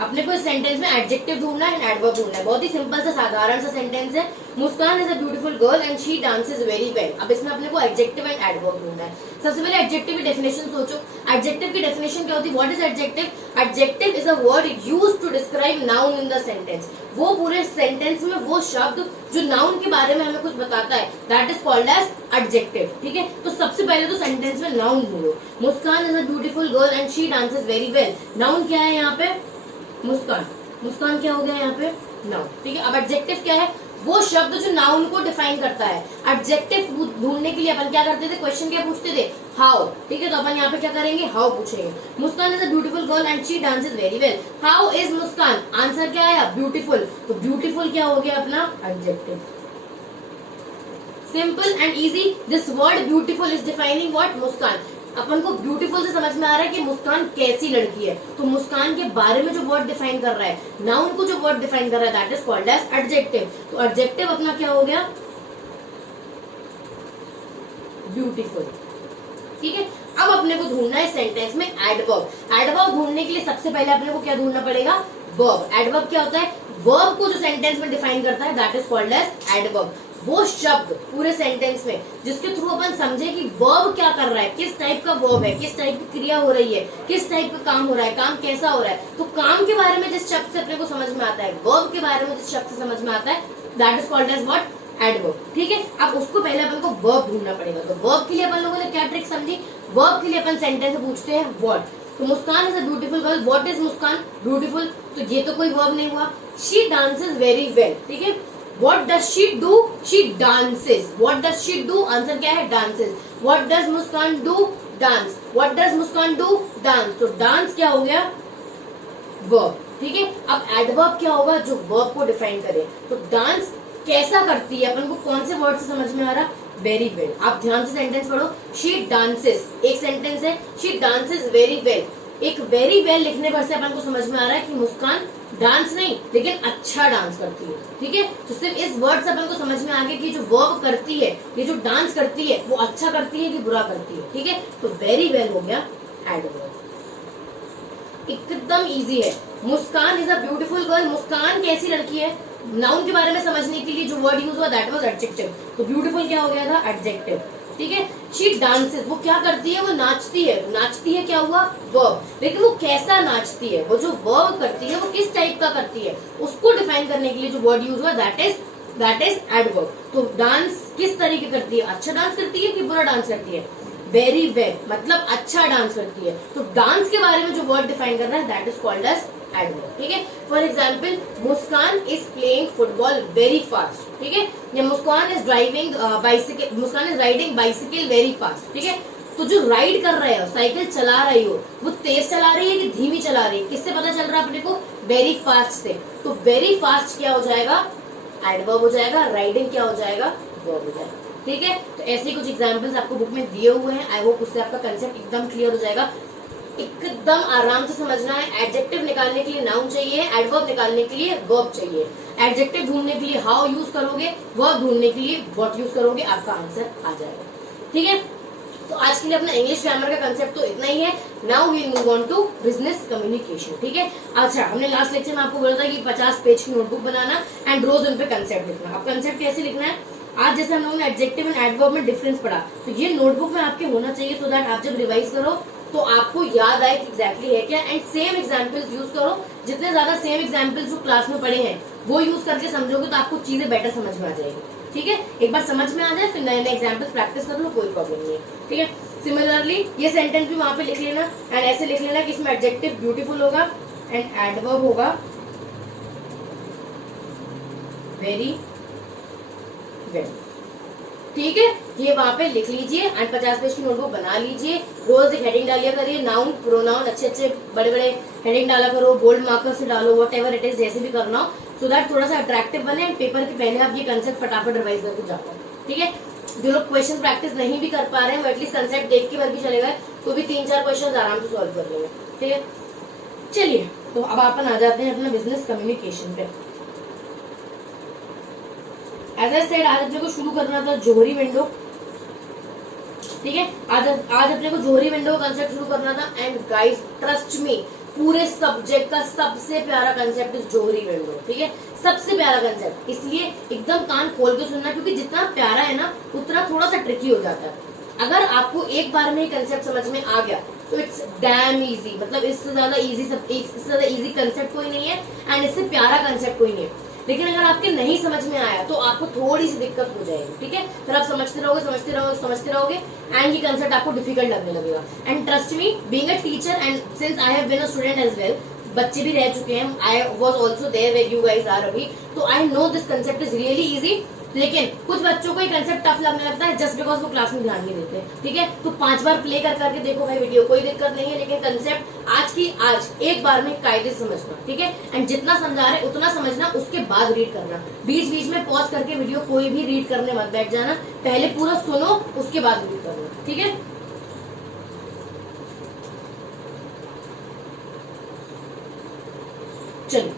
अपने को इस सेंटेंस में एडजेक्टिव ढूंढना है, एडवर्ब ढूंढना है। बहुत ही सिंपल सा साधारण सा सेंटेंस है, Muskan is a beautiful girl and she dances very well. अब इसमें अपने को एडजेक्टिव एंड एडवर्ब ढूंढना है। सबसे पहले एडजेक्टिव की डेफिनेशन सोचो। एडजेक्टिव की डेफिनेशन क्या होती है, what is adjective? Adjective is a word used to describe noun in the sentence. वो पूरे सेंटेंस में वो शब्द जो नाउन के बारे में हमें कुछ बताता है that is called as adjective. ठीक है, तो सबसे पहले तो सेंटेंस में नाउन ढूंढो। Muskan is a beautiful girl and she dances very well. Noun क्या है यहाँ पे, मुस्कान। मुस्कान क्या हो गया यहाँ पे, नाउन। ठीक है, अब एडजेक्टिव क्या है, वो शब्द जो नाउन को डिफाइन करता है। एडजेक्टिव ढूंढने के लिए अपन क्या करते थे, क्वेश्चन क्या पूछते थे, हाउ। ठीक है, तो अपन यहाँ पे क्या करेंगे, हाउ पूछेंगे। Muskan is a beautiful girl and she dances very well. How is Muskan, answer क्या आया, ब्यूटीफुल। तो ब्यूटीफुल क्या हो गया अपना adjective. Simple and easy, this word beautiful is defining what, Muskan. अपन को ब्यूटीफुल से समझ में आ रहा है कि मुस्कान कैसी लड़की है, तो मुस्कान के बारे में जो वर्ड डिफाइन कर रहा है, नाउन को जो वर्ड डिफाइन कर रहा है that is called as adjective. तो एडजेक्टिव अपना क्या हो गया, ब्यूटीफुल। ठीक है, अब अपने को ढूंढना है सेंटेंस में एडवर्ब। एडवर्ब ढूंढने के लिए सबसे पहले अपने को क्या ढूंढना पड़ेगा, वर्ब। एडवर्ब क्या होता है, वर्ब को जो सेंटेंस में डिफाइन करता है that is called as adverb. वो शब्द पूरे सेंटेंस में जिसके थ्रू अपन समझे कि वर्ब क्या कर रहा है, किस टाइप का वर्ब है, किस टाइप की क्रिया हो रही है, किस टाइप का काम हो रहा है, काम कैसा हो रहा है। तो काम के बारे में जिस शब्द से अपने को समझ में आता है, वर्ब के बारे में जिस शब्द से समझ में आता है that is called as what, adverb. ठीक है, अब उसको पहले अपन को वर्ब ढूंढना पड़ेगा। तो वर्ब के लिए अपन लोगों ने क्या ट्रिक समझी, वर्ब के लिए अपन सेंटेंस में पूछते हैं व्हाट। तो Muskan is a beautiful girl, what is Muskan, beautiful. तो ये तो कोई वर्ब नहीं हुआ। She dances very well. ठीक है, What does she do? She dances. What does she do? Answer क्या है, dances. What does Muskan do? Dance. What does Muskan do? Dance. तो dance क्या हो गया, verb। ठीक है, अब adverb क्या होगा, जो verb को डिफाइन करे। तो dance कैसा करती है, अपन को कौन से वर्ड से समझ में आ रहा, वेरी वेल। आप ध्यान से सेंटेंस पढ़ो। शी डांसेस एक सेंटेंस है, शी डांसेस वेरी वेल। एक वेरी वेल लिखने पर से अपन को समझ में आ रहा है कि मुस्कान डांस नहीं लेकिन अच्छा डांस करती है। ठीक है, तो सिर्फ इस वर्ड से अपन को समझ में आ गया कि जो वर्ब करती है, ये जो डांस करती है, वो अच्छा करती है कि बुरा करती है। ठीक है, तो वेरी वेल हो गया एडवर्ब। एकदम इजी है। Muskan is a beautiful girl, मुस्कान कैसी लड़की है, नाउन के बारे में समझने के लिए जो वर्ड यूज हुआ दैट वाज एडजेक्टिव। तो ब्यूटीफुल क्या हो गया था, एडजेक्टिव। ठीक है, शी डांसेस, वो क्या करती है, वो नाचती है। नाचती है क्या हुआ, वर्ब। लेकिन वो कैसा नाचती है, वो जो वर्ब करती है वो किस टाइप का करती है, उसको डिफाइन करने के लिए जो वर्ड यूज हुआ दैट इज एडवर्ब। तो डांस किस तरीके करती है, अच्छा डांस करती है कि बुरा डांस करती है, वेरी वेल, मतलब अच्छा डांस करती है। तो डांस के बारे में जो वर्ड डिफाइन कर रहा है that is called as adverb. ठीक है, for example Muskan is playing football very fast. ठीक है, या Muskan is driving bicycle, Muskan is riding bicycle very fast. ठीक है, तो जो राइड कर रहे हो, साइकिल चला रही हो, वो तेज चला रही है कि धीमी चला रही है, किससे पता चल रहा है अपने को, वेरी फास्ट से। तो वेरी फास्ट क्या हो जाएगा, एडवर्ब हो जाएगा। राइडिंग क्या हो जाएगा, वर्ब हो जाएगा। ठीक है, तो ऐसे कुछ एग्जाम्पल्स आपको बुक में दिए हुए हैं। आई होप उससे आपका कंसेप्ट एकदम क्लियर हो जाएगा। एकदम आराम से समझना है। एडजेक्टिव निकालने के लिए नाउन चाहिए, एडवर्ब निकालने के लिए वर्ब चाहिए। एडजेक्टिव ढूंढने के लिए हाउ यूज करोगे, वर्ब ढूंढने के लिए व्हाट यूज करोगे, आपका आंसर आ जाएगा। ठीक है, तो आज के लिए अपना इंग्लिश ग्रामर का कंसेप्ट तो इतना ही है। Now we move on to business communication. ठीक है, अच्छा हमने लास्ट लेक्चर में आपको बोला था कि 50 पेज की नोटबुक बनाना एंड रोज उन पे कंसेप्ट लिखना। अब कंसेप्ट कैसे लिखना है, आज जैसे हम लोगों ने एडजेक्टिव एंड एडवर्ब में डिफरेंस पढ़ा, तो ये नोटबुक में आपके होना चाहिए, सो दैट आप जब रिवाइज करो तो आपको याद आए कि एग्जैक्टली है क्या। एंड सेम एग्जाम्पल्स यूज करो, जितने ज्यादा सेम एग्जाम्पल्स जो क्लास में पढ़े हैं वो यूज करके समझोगे तो आपको चीजें बेटर समझ में आ जाएगी। ठीक है, एक बार समझ में आ जाए फिर नए नए एग्जाम्पल्स प्रैक्टिस कर लो, कोई प्रॉब्लम नहीं है। ठीक है, सिमिलरली ये सेंटेंस भी वहां पे लिख लेना एंड ऐसे लिख लेना कि इसमें एडजेक्टिव ब्यूटीफुल होगा एंड एडवर्ब होगा वेरी वेल। ठीक है, ये वहां पे लिख लीजिए एंड 50 पेज की नोटबुक बना लीजिए। रोज एक हेडिंग डालिया करिए, नाउन प्रोनाउन अच्छे अच्छे बड़े बड़े हेडिंग डाला करो, बोल्ड मार्कर से डालो, वॉट एवर इट इज, जैसे भी करना हो, सो दैट थोड़ा सा अट्रैक्टिव बने। पेपर के पहले आप ये कंसेप्ट फटाफट रिवाइज करके जाओ। ठीक है, जो लोग क्वेश्चन प्रैक्टिस नहीं भी कर पा रहे हैं वो एटलीस्ट कंसेप्ट देख के भी चले गए तो भी 3-4 क्वेश्चन आराम से सॉल्व कर लेंगे। ठीक है, चलिए तो अब अपन आ जाते हैं अपना बिजनेस कम्युनिकेशन पे। एज आई सेड, आज अपने को शुरू करना था जोहरी विंडो। ठीक है, आज अपने को जोहरी विंडो का कंसेप्ट शुरू करना था। एंड गाइस ट्रस्ट मी, पूरे सब्जेक्ट का सबसे प्यारा कंसेप्ट इज जोहरी विंडो। ठीक है, सबसे प्यारा कंसेप्ट, इसलिए एकदम कान खोल के सुनना, क्योंकि जितना प्यारा है ना उतना थोड़ा सा ट्रिकी हो जाता है। अगर आपको एक बार में कंसेप्ट समझ में आ गया तो इट्स डैम इजी, मतलब इससे ज्यादा इजी कंसेप्ट कोई नहीं है एंड इससे प्यारा कंसेप्ट कोई नहीं है। लेकिन अगर आपके नहीं समझ में आया तो आपको थोड़ी सी दिक्कत हो जाएगी। ठीक है, फिर आप समझते रहोगे एंड ये कंसेप्ट आपको डिफिकल्ट लगने लगेगा। And trust me, being a teacher and since I have been a student as well, बच्चे भी रह चुके हैं, I was also there where you guys are अभी, तो I know this concept is really easy. लेकिन कुछ बच्चों को ये कंसेप्ट टफ लगने लगता है जस्ट बिकॉज वो क्लास में ध्यान नहीं देते। ठीक है, तो 5 बार प्ले करके देखो भाई वीडियो, कोई दिक्कत नहीं है, लेकिन कंसेप्ट आज एक बार में कायदे से समझना। ठीक है, एंड जितना समझा रहे उतना समझना, उसके बाद रीड करना। बीच बीच में पॉज करके वीडियो कोई भी रीड करने मत बैठ जाना, पहले पूरा सुनो उसके बाद रीड करना। ठीक है, चलिए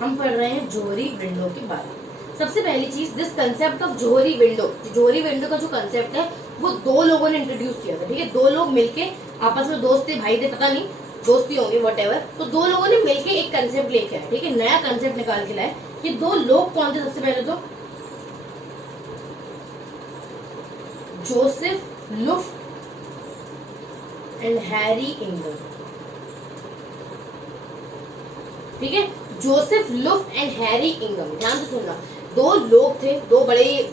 हम पढ़ रहे हैं जोहरी विंडो के बारे में। सबसे पहली चीज, this concept of Johari window, Johari window का जो कंसेप्ट है वो 2 लोगों ने इंट्रोड्यूस किया था। ठीक है, 2 लोग मिलके, आपस में दोस्त थे, भाई थे, पता नहीं दोस्ती होंगे वट एवर, तो 2 लोगों ने मिलके एक कंसेप्ट लेके आए। ठीक है, नया कंसेप्ट निकाल के लाए। ये 2 लोग कौन थे? सबसे पहले तो जोसेफ लुफ्ट एंड हैरी इंगम। ठीक है, जोसेफ लुफ्ट एंड हैरी इंगम, ध्यान से सुनना। 2 लोग थे, 2 बड़े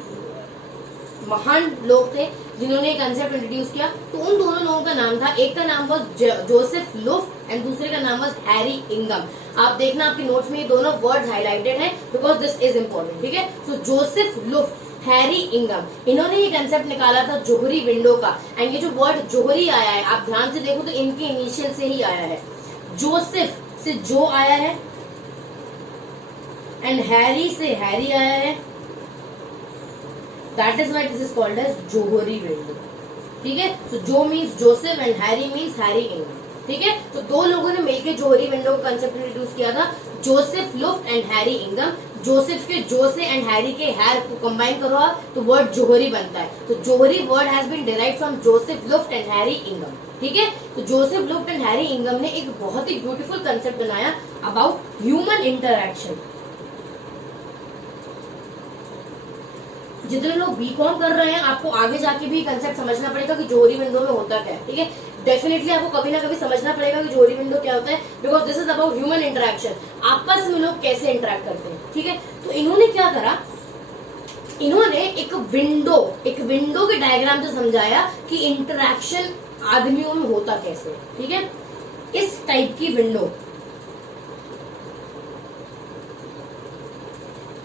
महान लोग थे जिन्होंने कंसेप्ट इंट्रोड्यूस किया। तो उन दोनों लोगों का नाम था, एक का नाम वाज जोसेफ लुफ्ट एंड दूसरे का नाम वाज हैरी इंगम। आप देखना आपके नोट्स में ये दोनों वर्ड्स हाईलाइटेड हैं बिकॉज दिस इज इंपॉर्टेंट। ठीक है, सो जोसेफ लुफ्ट, हैरी इंगम, इन्होंने ये कंसेप्ट निकाला था जोहरी विंडो का। एंड ये जो वर्ड जोहरी आया है, आप ध्यान से देखो तो इनके इनिशियल से ही आया है। जोसेफ से जो आया है एंड हैरी से हैरी आया है, that is why this is called as Johari window. ठीक है, तो Jo means Joseph and Harry means Harry इंगम। ठीक है, तो 2 लोगों ने मिलकर जोहरी विंडो का कंसेप्ट इंट्रोड्यूस किया था, जोसेफ लुफ्ट एंड हैरी इंगम। जोसेफ के जो से एंड हैरी के हैर को कंबाइन करो आप तो वर्ड जोहरी बनता है। तो Johari word has been derived from Joseph Luft and Harry इंगम। ठीक है, तो जोसेफ लुफ्ट एंड हैरी इंगम ने एक बहुत ही ब्यूटीफुल कंसेप्ट बनाया अबाउट ह्यूमन इंटरैक्शन। जितने लोग बीकॉम कर रहे हैं आपको आगे जाके भी कंसेप्ट समझना पड़ेगा कि जोहरी विंडो में होता क्या है। ठीक है, डेफिनेटली आपको कभी ना कभी समझना पड़ेगा कि जोहरी विंडो क्या होता है, because this is about human interaction, आपस में लोग कैसे इंटरैक्ट करते हैं। ठीक है, तो इन्होंने क्या करा, इन्होंने एक विंडो के डायग्राम से समझाया कि इंटरैक्शन आदमियों में होता कैसे। ठीक है, इस टाइप की विंडो,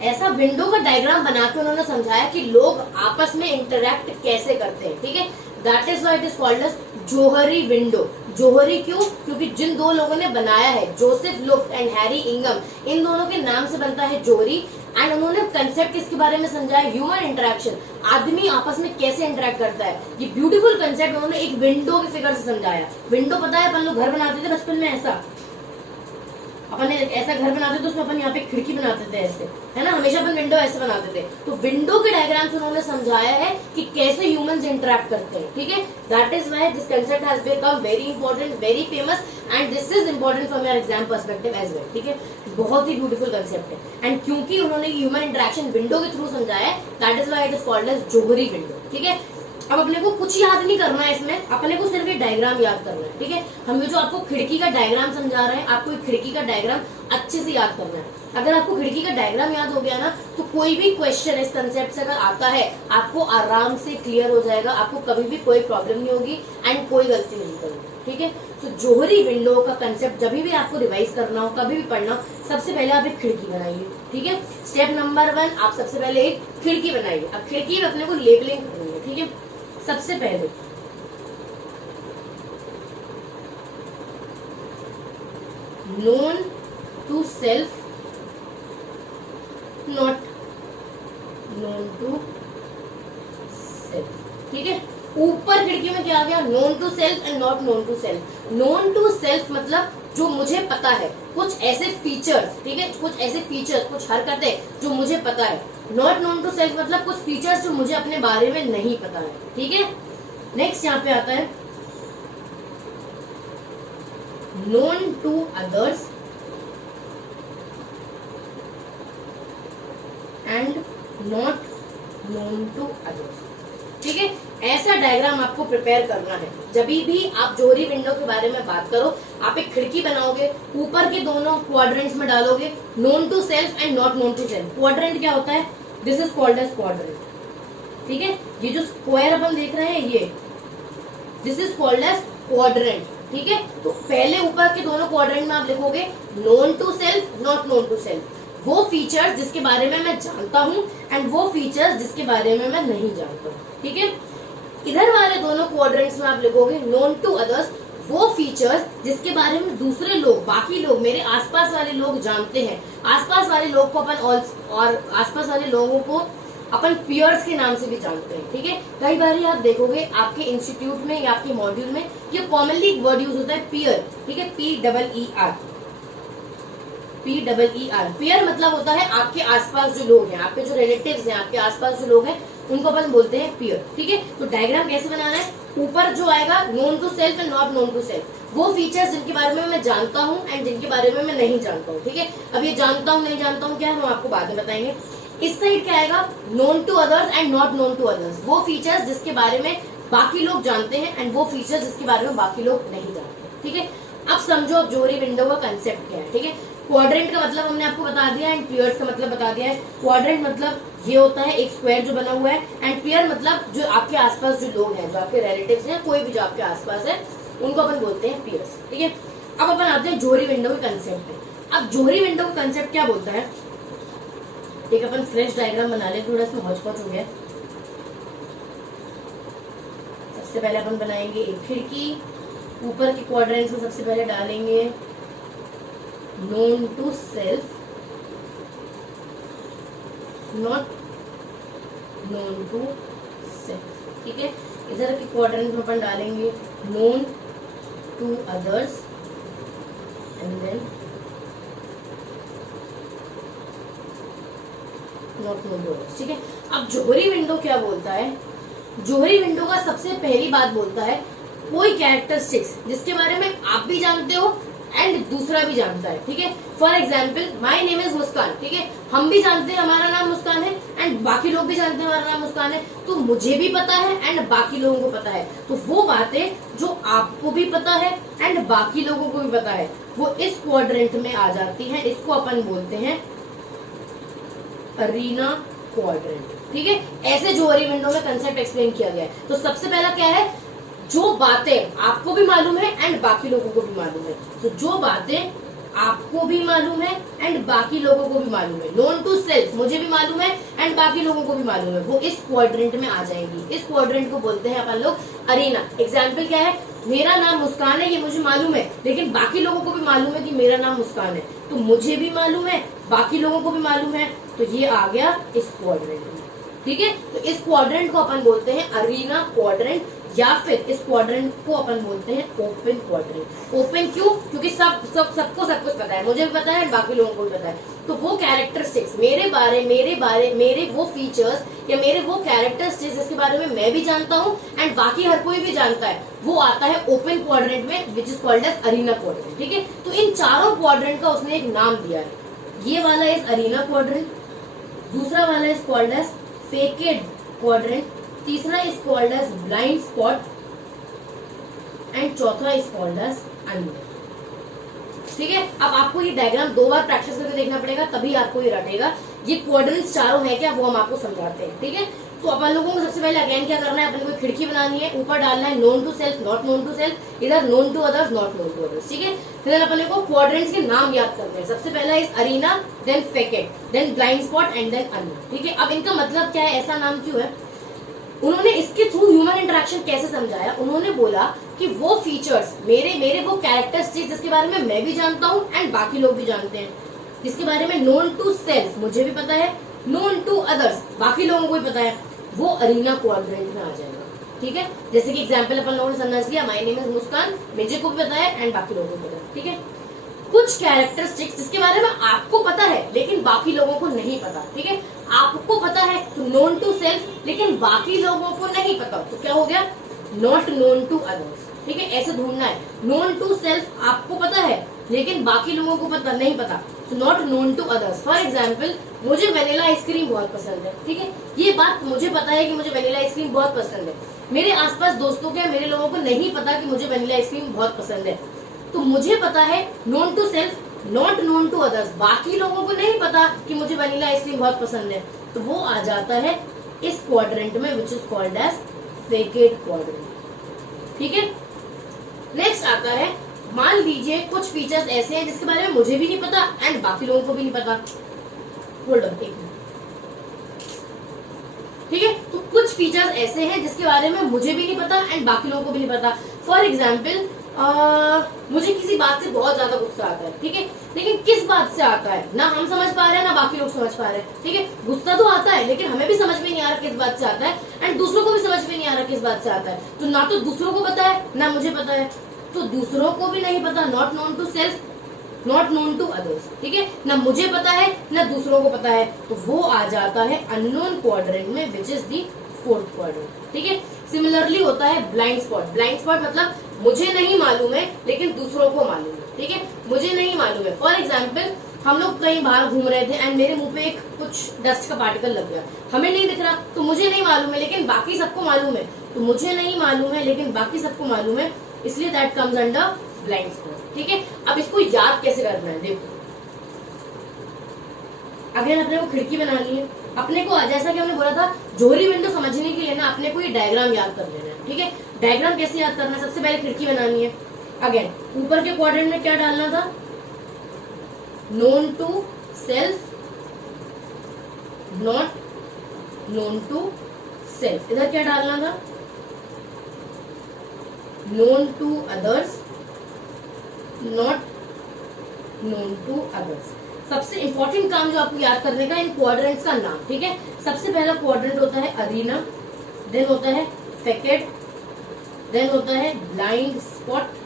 ऐसा विंडो का डायग्राम बना के उन्होंने समझाया कि लोग आपस में इंटरैक्ट कैसे करते हैं। ठीक है, that is why it is called as Johari window. Johari क्यों? क्योंकि जिन 2 लोगों ने बनाया है, जोसेफ लुफ्ट एंड हैरी इंगम, इन दोनों के नाम से बनता है जोहरी। एंड उन्होंने कंसेप्ट किसके बारे में समझाया? ह्यूमन इंटरैक्शन, आदमी आपस में कैसे इंटरैक्ट करता है। ये ब्यूटीफुल कंसेप्ट उन्होंने एक विंडो के फिगर से समझाया। विंडो पता है अपन लोग घर बनाते थे बचपन में, ऐसा अपन ऐसा घर बनाते थे तो उसमें अपन यहाँ पे खिड़की बनाते थे ऐसे, है ना, हमेशा अपन विंडो ऐसे बनाते थे। तो विंडो के डायग्राम से उन्होंने समझाया है कि कैसे ह्यूमंस इंटरेक्ट करते हैं, ठीक है। That is why this concept has become very important, very famous and this is important from your exam perspective as well, ठीक है। बहुत ही ब्यूटीफुल कंसेप्ट है एंड क्योंकि उन्होंने ह्यूमन इंटरेक्शन विंडो के थ्रू समझाया है, that is why it is called as Johari window, ठीक है। अब अपने को कुछ याद नहीं करना है इसमें, अपने को सिर्फ ये डायग्राम याद करना है, ठीक है। हम जो आपको खिड़की का डायग्राम समझा रहे हैं, आपको एक खिड़की का डायग्राम अच्छे से याद करना है। अगर आपको खिड़की का डायग्राम याद हो गया ना, तो कोई भी क्वेश्चन इस कंसेप्ट से अगर आता है आपको आराम से क्लियर हो जाएगा, आपको कभी भी कोई प्रॉब्लम नहीं होगी एंड कोई गलती नहीं करेगी, ठीक है। तो जोहरी विंडो का कंसेप्ट जब भी आपको रिवाइज करना हो, कभी भी पढ़ना हो, सबसे पहले आप एक खिड़की बनाइए, ठीक है। स्टेप नंबर 1, आप सबसे पहले एक खिड़की बनाइए। अब खिड़की में अपने को लेबलिंग करनी है, ठीक है। सबसे पहले known to self, not known to self, ठीक है। ऊपर खिड़की में क्या आ गया, known to self and not known to self. Known to self मतलब जो मुझे पता है, कुछ ऐसे फीचर्स, ठीक है, कुछ ऐसे फीचर्स, कुछ हरकतें जो मुझे पता है। नॉट नोन टू सेल्फ मतलब कुछ फीचर्स जो मुझे अपने बारे में नहीं पता है, ठीक है। नेक्स्ट यहाँ पे आता है known to others and not known to others, ठीक है। ऐसा डायग्राम आपको प्रिपेयर करना है। जब भी आप जोहरी विंडो के बारे में बात करो, आप एक खिड़की बनाओगे, ऊपर के दोनों क्वाड्रेंट्स में डालोगे known to self and not known to self. Quadrant क्या होता है, this is called as quadrant, ठीक है। ये जो स्क्वायर अपन देख रहे हैं ये this is called as quadrant, ठीक है। तो पहले ऊपर के दोनों क्वाड्रेंट में आप लिखोगे known to self, not known to self, वो फीचर्स जिसके बारे में मैं जानता हूं एंड वो फीचर्स जिसके बारे में मैं नहीं जानता हूं, ठीक है। इधर वाले दोनों क्वाड्रेंट्स में आप लिखोगे नोन टू अदर्स, वो फीचर्स जिसके बारे में दूसरे लोग, बाकी लोग, मेरे आसपास वाले लोग जानते हैं। आसपास वाले लोग को अपन और आसपास वाले लोगों को अपन पियर्स के नाम से भी जानते हैं, ठीक है। कई बार आप देखोगे आपके इंस्टीट्यूट में या आपके मॉड्यूल में ये कॉमनली एक वर्ड यूज होता है पियर, ठीक है, PEER, PEER। पियर मतलब होता है आपके आसपास जो लोग हैं, आपके जो रिलेटिव्स हैं, आपके आसपास जो लोग हैं, उनको अपन बोलते हैं पियर, ठीक है। तो डायग्राम कैसे बनाना है, ऊपर जो आएगा known to self and not known to self, वो फीचर्स जिनके बारे में मैं जानता हूँ एंड जिनके बारे में मैं नहीं जानता हूँ, ठीक है। अब ये जानता हूँ नहीं जानता हूँ क्या है, हम आपको बाद में बताएंगे। इस साइड क्या आएगा, known to others and not known to others, वो फीचर्स जिसके बारे में बाकी लोग जानते हैं एंड वो फीचर्स जिसके बारे में बाकी लोग नहीं जानते, ठीक है। अब समझो अब जोहरी विंडो का कंसेप्ट क्या है, ठीक है। क्वाड्रेंट का मतलब हमने आपको बता दिया एंड पियर्स का मतलब बता दिया है। क्वाड्रेंट मतलब ये होता है एक स्क्वायर जो बना हुआ है एंड पियर मतलब जो आपके आसपास जो लोग हैं, जो आपके रिलेटिव्स हैं, कोई भी जो आपके आसपास है, उनको अपन बोलते हैं पियर्स, ठीक है। अब अपन आते हैं जोहरी विंडो के कंसेप्ट पे। अब जोहरी विंडो का कंसेप्ट क्या बोलता है, एक अपन फ्रेश डायग्राम बना ले, थोड़ा इसमें हौच-पौच हो गया। सबसे पहले अपन बनाएंगे एक खिड़की, ऊपर के क्वाड्रेंट्स में सबसे पहले डालेंगे known to self, not known to self, ठीक है। इधर के क्वाड्रेंट में अपन डालेंगे known to others and then not known to others, ठीक है। अब जोहरी विंडो क्या बोलता है, जोहरी विंडो का सबसे पहली बात बोलता है कोई कैरेक्टरिस्टिक्स जिसके बारे में आप भी जानते हो एंड दूसरा भी जानता है, ठीक है। For example my name is Muskan, ठीक है, हम भी जानते हैं हमारा नाम मुस्कान है एंड बाकी लोग भी जानते हैं हमारा नाम मुस्कान है, तो मुझे भी पता है एंड बाकी लोगों को पता है। तो वो बातें जो आपको भी पता है एंड बाकी लोगों को भी पता है, वो इस क्वाड्रेंट में आ जाती है। इसको अपन बोलते हैं अरीना क्वाड्रेंट, ठीक है। ऐसे जोहरी विंडो में कंसेप्ट एक्सप्लेन किया गया है। तो सबसे पहला क्या है, जो बातें आपको भी मालूम है एंड बाकी लोगों को भी मालूम है। तो जो बातें आपको भी मालूम है एंड बाकी लोगों को भी मालूम है, नोन टू सेल्फ, मुझे भी मालूम है एंड बाकी लोगों को भी मालूम है, वो इस क्वाड्रेंट में आ जाएंगी। इस क्वाड्रेंट को बोलते हैं अपन लोग अरीना। एग्जाम्पल क्या है, मेरा नाम मुस्कान है, ये मुझे मालूम है, लेकिन बाकी लोगों को भी मालूम है कि मेरा नाम मुस्कान है, तो मुझे भी मालूम है, बाकी लोगों को भी मालूम है, तो ये आ गया इस क्वाड्रेंट में, ठीक है। तो इस क्वाड्रेंट को अपन बोलते हैं अरीना क्वाड्रेंट। या फिर इस क्वाड्रेंट को अपन बोलते हैं ओपन क्वाड्रेंट। ओपन क्यों? क्योंकि सबको सब कुछ पता है, मुझे भी पता है, बाकी लोगों को भी पता है। तो वो कैरेक्टरिस्टिक्स मेरे वो फीचर्स या मेरे वो कैरेक्टरिस्टिक्स जिसके बारे में मैं भी जानता हूँ एंड बाकी हर कोई भी जानता है, वो आता है ओपन क्वाड्रेंट में, which is called as arena quadrant. ठीक है, तो इन चारों क्वाड्रेंट का उसने एक नाम दिया है। ये वाला इज अरीना क्वाड्रेंट, दूसरा वाला is called as facade quadrant, तीसरा is called as blind spot and चौथा इज कॉल्ड एज अननोन। ठीक है, अब आपको ये डायग्राम 2 बार प्रैक्टिस करके देखना पड़ेगा, तभी आपको ये रटेगा। ये क्वाड्रेंट्स चारों है क्या, वो हम आपको समझाते हैं। ठीक है, तो अपन लोगों को सबसे पहले अगेन क्या करना है, अपन को खिड़की बनानी है, ऊपर डालना है known to self, not known to self, इधर known to others, not known to others. ठीक है, फिर अपन को क्वाड्रेंट्स के नाम याद करते हैं। सबसे पहला is arena, then facade, then blind spot and then unknown. ठीक है, अब इनका मतलब क्या है, ऐसा नाम क्यों है, उन्होंने इसके थ्रू ह्यूमन इंटरेक्शन कैसे समझाया। उन्होंने बोला कि वो फीचर्स मेरे वो कैरेक्टरिस्टिक्स जिसके बारे में मैं भी जानता हूँ एंड बाकी लोग भी जानते हैं, जिसके बारे में नोन टू सेल्फ मुझे भी पता है, नोन टू अदर्स बाकी लोगों को भी पता है, वो अरीना क्वाड्रेंट में आ जाएगा। ठीक है, जैसे कि एग्जांपल अपन लोगों ने समझ लिया, माय नेम इज मुस्कान, मुझे को भी पता है एंड बाकी लोगों को पता है। ठीक है, कुछ कैरेक्टरिस्टिक्स जिसके बारे में आपको पता है लेकिन बाकी लोगों को नहीं पता। ठीक है, आपको पता है तो नोन टू सेल्फ, लेकिन बाकी लोगों को नहीं पता, तो क्या हो गया, नॉट नोन टू अदर्स। ठीक है, ऐसे ढूंढना है। नोन टू सेल्फ आपको पता है लेकिन बाकी लोगों को पता नहीं पता, तो not known to others. For example, मुझे वेनिला आइसक्रीम बहुत पसंद है। ठीक है, ये बात मुझे पता है कि मुझे वेनिला आइसक्रीम बहुत पसंद है, मेरे आसपास दोस्तों के मेरे लोगों को नहीं पता कि मुझे वेनिला आइसक्रीम बहुत पसंद है। तो मुझे पता है known to self, not known to others, बाकी लोगों को नहीं पता कि मुझे वनीला आइसक्रीम बहुत पसंद है, तो वो आ जाता है इस क्वाड्रेंट में, which is called as facade quadrant. ठीक है, नेक्स्ट आता है, मान लीजिए कुछ फीचर्स ऐसे हैं जिसके बारे में मुझे भी नहीं पता एंड बाकी लोगों को भी नहीं पता। होल्ड ऑन, एक मिनट। ठीक है, तो कुछ फीचर्स ऐसे हैं जिसके बारे में मुझे भी नहीं पता एंड बाकी लोगों को भी नहीं पता। फॉर एग्जाम्पल, मुझे किसी बात से बहुत ज्यादा गुस्सा आता है। ठीक है, लेकिन किस बात से आता है ना हम समझ पा रहे हैं ना बाकी लोग समझ पा रहे हैं। ठीक है, गुस्सा तो आता है लेकिन हमें भी समझ में नहीं आ रहा किस बात से आता है एंड दूसरों को भी समझ में नहीं आ रहा किस बात से आता है। तो ना तो दूसरों को पता है ना मुझे पता है, तो दूसरों को भी नहीं पता, not known to self, not known to others. ठीक है, ना मुझे पता है ना दूसरों को पता है, तो वो आ जाता है अननोन क्वाड्रेंट में, which is the fourth quadrant. ठीक है, सिमिलरली होता है ब्लाइंड स्पॉट। ब्लाइंड स्पॉट मतलब मुझे नहीं मालूम है लेकिन दूसरों को मालूम है। ठीक है, मुझे नहीं मालूम है। फॉर एग्जाम्पल, हम लोग कहीं बाहर घूम रहे थे एंड मेरे मुंह पे एक कुछ डस्ट का पार्टिकल लग गया, हमें नहीं दिख रहा, तो मुझे नहीं मालूम है लेकिन बाकी सबको मालूम है, तो मुझे नहीं मालूम है लेकिन बाकी सबको मालूम है, इसलिए that comes under blind spot. ठीक है, अब इसको याद कैसे करना है, देखो अगर अपने को खिड़की बनानी है, अपने को जैसा कि हमने बोला था जोहरी विंडो समझने के लिए ना अपने को ये डायग्राम याद कर लेना है। ठीक है, डायग्राम कैसे याद करना है, सबसे पहले खिड़की बनानी है। अगेन ऊपर के क्वाड्रेंट में क्या डालना था, known to self, not known to self. इधर क्या डालना था, known to others, not known to others. सबसे इंपॉर्टेंट काम जो आपको याद करने का, इन क्वाड्रेंट्स का नाम। ठीक है, सबसे पहला क्वाड्रेंट होता है अरीना, देन होता है फेकेड, देन होता है ब्लाइंड स्पॉट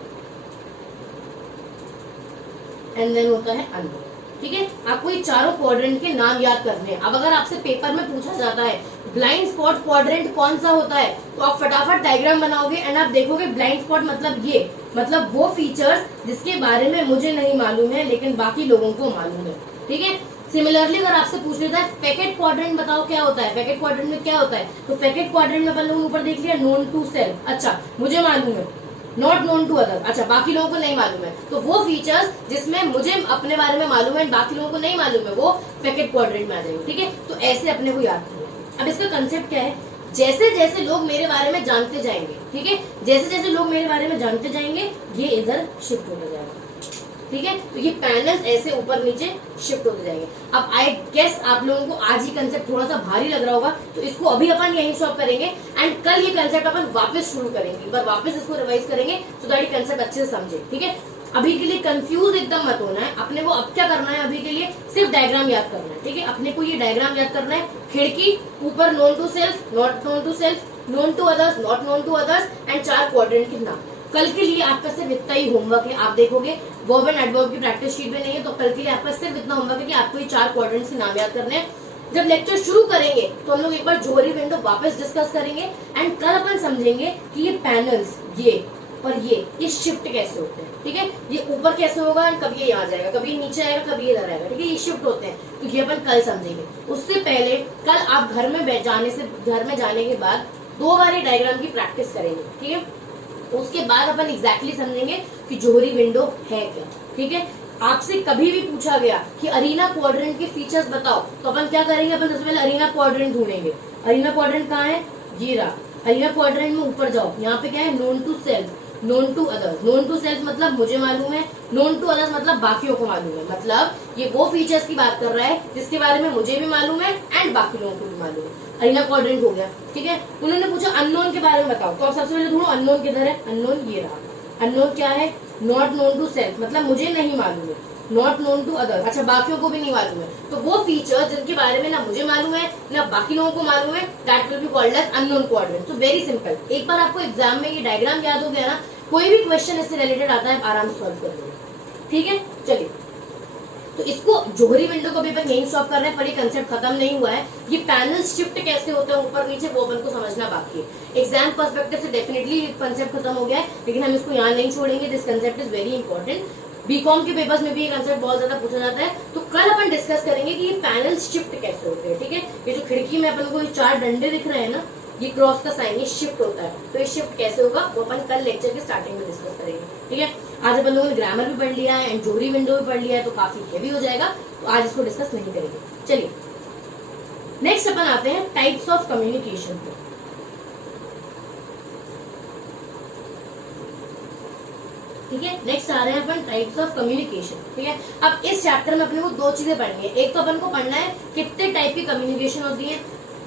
एंड देन होता है अननोन। ठीक है, आपको ये चारों क्वाड्रेंट के नाम याद करने हैं। अब अगर आपसे पेपर में पूछा जाता है ब्लाइंड स्पॉट क्वाड्रेंट कौन सा होता है, तो आप फटाफट डायग्राम बनाओगे एंड आप देखोगे ब्लाइंड स्पॉट मतलब ये, मतलब वो फीचर्स जिसके बारे में मुझे नहीं मालूम है लेकिन बाकी लोगों को मालूम है। ठीक है, सिमिलरली अगर आपसे पूछ लेता है फेकेड क्वाड्रेंट बताओ क्या होता है, फेकेड क्वाड्रेंट में क्या होता है, तो फेकेड क्वाड्रेंट में अपन लोगों ने ऊपर देख लिया नोन टू सेल्फ, अच्छा मुझे मालूम है, नॉट नोन टू अदर, अच्छा बाकी लोगों को नहीं मालूम है, तो वो फीचर्स जिसमें मुझे अपने बारे में मालूम है बाकी लोगों को नहीं मालूम है, वो फेकेड क्वाड्रेंट में आ जाएंगे। ठीक है, तो ऐसे अपने को याद करना। अब इसका कंसेप्ट क्या है, जैसे जैसे लोग मेरे बारे में जानते जाएंगे, ठीक है, जैसे जैसे लोग मेरे बारे में जानते जाएंगे ये इधर शिफ्ट होता जाएगा। ठीक है, तो ये पैनल्स ऐसे ऊपर नीचे शिफ्ट होते जाएंगे। अब आई गेस आप लोगों को आज ही कंसेप्ट थोड़ा सा भारी लग रहा होगा, तो इसको अभी अपन यहीं स्टॉप करेंगे एंड कल ये कंसेप्ट अपन वापस शुरू करेंगे, पर वापस इसको रिवाइज करेंगे सो दैट ये कंसेप्ट अच्छे से समझे। ठीक है, अभी के लिए कंफ्यूज एकदम मत होना है, अपने को अब क्या करना है, अभी के लिए सिर्फ डायग्राम याद करना है। ठीक है, अपने को ये डायग्राम याद करना है, खिड़की ऊपर known to self, not known to self, known to others, not known to others and 4 quadrant के नाम। कल के लिए आपका सिर्फ इतना ही होमवर्क है, आप देखोगे वर्ब एंड एडवर्ब की प्रैक्टिस शीट में नहीं है, तो कल के लिए आपका सिर्फ इतना होमवर्क है कि आपको ये 4 क्वाड्रेंट्स के नाम याद करने हैं। जब लेक्चर शुरू करेंगे तो हम लोग एक बार जोहरी विंडो वापस डिस्कस करेंगे एंड कल अपन समझेंगे कि ये पैनल्स ये और ये शिफ्ट कैसे होते हैं, ठीक है। ये ऊपर कैसे होगा एंड कभी ये यहाँ जाएगा, कभी ये नीचे आएगा, कभी ये इधर आएगा, ठीक है। ये शिफ्ट होते हैं, तो ये अपन कल समझेंगे। उससे पहले कल आप घर में जाने के बाद 2 बार ये डायग्राम की प्रैक्टिस करेंगे, ठीक है। उसके बाद अपन एग्जैक्टली समझेंगे कि जोहरी विंडो है क्या, ठीक है। आपसे कभी भी पूछा गया कि अरीना क्वाड्रेंट के फीचर्स बताओ, तो अपन क्या करेंगे, अपन सबसे पहले अरीना क्वाड्रेंट ढूंढेंगे। अरीना क्वाड्रेंट कहाँ है, ये रहा। अरीना क्वाड्रेंट में ऊपर जाओ, यहाँ पे क्या है, known to self, known to others. Known to self मतलब मुझे मालूम है, नोन टू अदर्स मतलब बाकियों को मालूम है। मतलब ये वो फीचर्स की बात कर रहा है जिसके बारे में मुझे भी मालूम है एंड बाकी लोगों को भी मालूम है। अरीना क्वाड्रेंट हो गया, ठीक है। उन्होंने पूछा अननोन के बारे में बताओ, तो आप सबसे पहले ढूंढो अननोन किधर है। अननोन ये रहा। अननोन क्या है, नॉट नोन टू सेल्फ मतलब मुझे नहीं मालूम है, नॉट नोन टू अदर, अच्छा बाकियों को भी नहीं मालूम है। तो वो फीचर जिनके बारे में ना मुझे मालूम है ना बाकी लोगों को मालूम है, that will be called as unknown quadrant. तो वेरी सिंपल, एक बार आपको एग्जाम में ये डायग्राम याद हो गया ना, कोई भी क्वेश्चन इससे रिलेटेड आता है आराम से सॉल्व कर लोगे, ठीक है। चलिए, तो इसको जोहरी विंडो को भी अपन यही सॉल्व कर रहे हैं, पर ये कंसेप्ट खत्म नहीं हुआ है। ये पैनल शिफ्ट कैसे होते हैं ऊपर नीचे, वो अपन को समझना बाकी है। एग्जाम पर्सपेक्टिव से डेफिनेटली कंसेप्ट खत्म हो गया है, लेकिन हम इसको यहाँ नहीं छोड़ेंगे। This concept is very important. BCom के पेपर्स में भी ये कंसेप्ट बहुत ज्यादा पूछा जाता है। तो कल अपन डिस्कस करेंगे कि ये पैनल शिफ्ट कैसे होते हैं, ठीक है। ये जो खिड़की में अपन को ये 4 डंडे दिख रहे हैं ना, ये क्रॉस का साइन, ये शिफ्ट होता है। तो ये शिफ्ट कैसे होगा वो अपन कल लेक्चर के स्टार्टिंग में डिस्कस करेंगे, ठीक है। आज अपन लोगों ने ग्रामर भी पढ़ लिया है एंड जोहरी विंडो भी पढ़ लिया है, तो काफी हेवी हो जाएगा, तो आज इसको डिस्कस नहीं करेंगे। चलिए, नेक्स्ट अपन आते हैं टाइप्स ऑफ कम्युनिकेशन पे। ठीक है, नेक्स्ट आ रहे हैं अपन टाइप्स ऑफ कम्युनिकेशन, ठीक है। अब इस चैप्टर में अपने को 2 चीजें पढ़नी है। एक तो अपन को पढ़ना है कितने टाइप की कम्युनिकेशन होती है,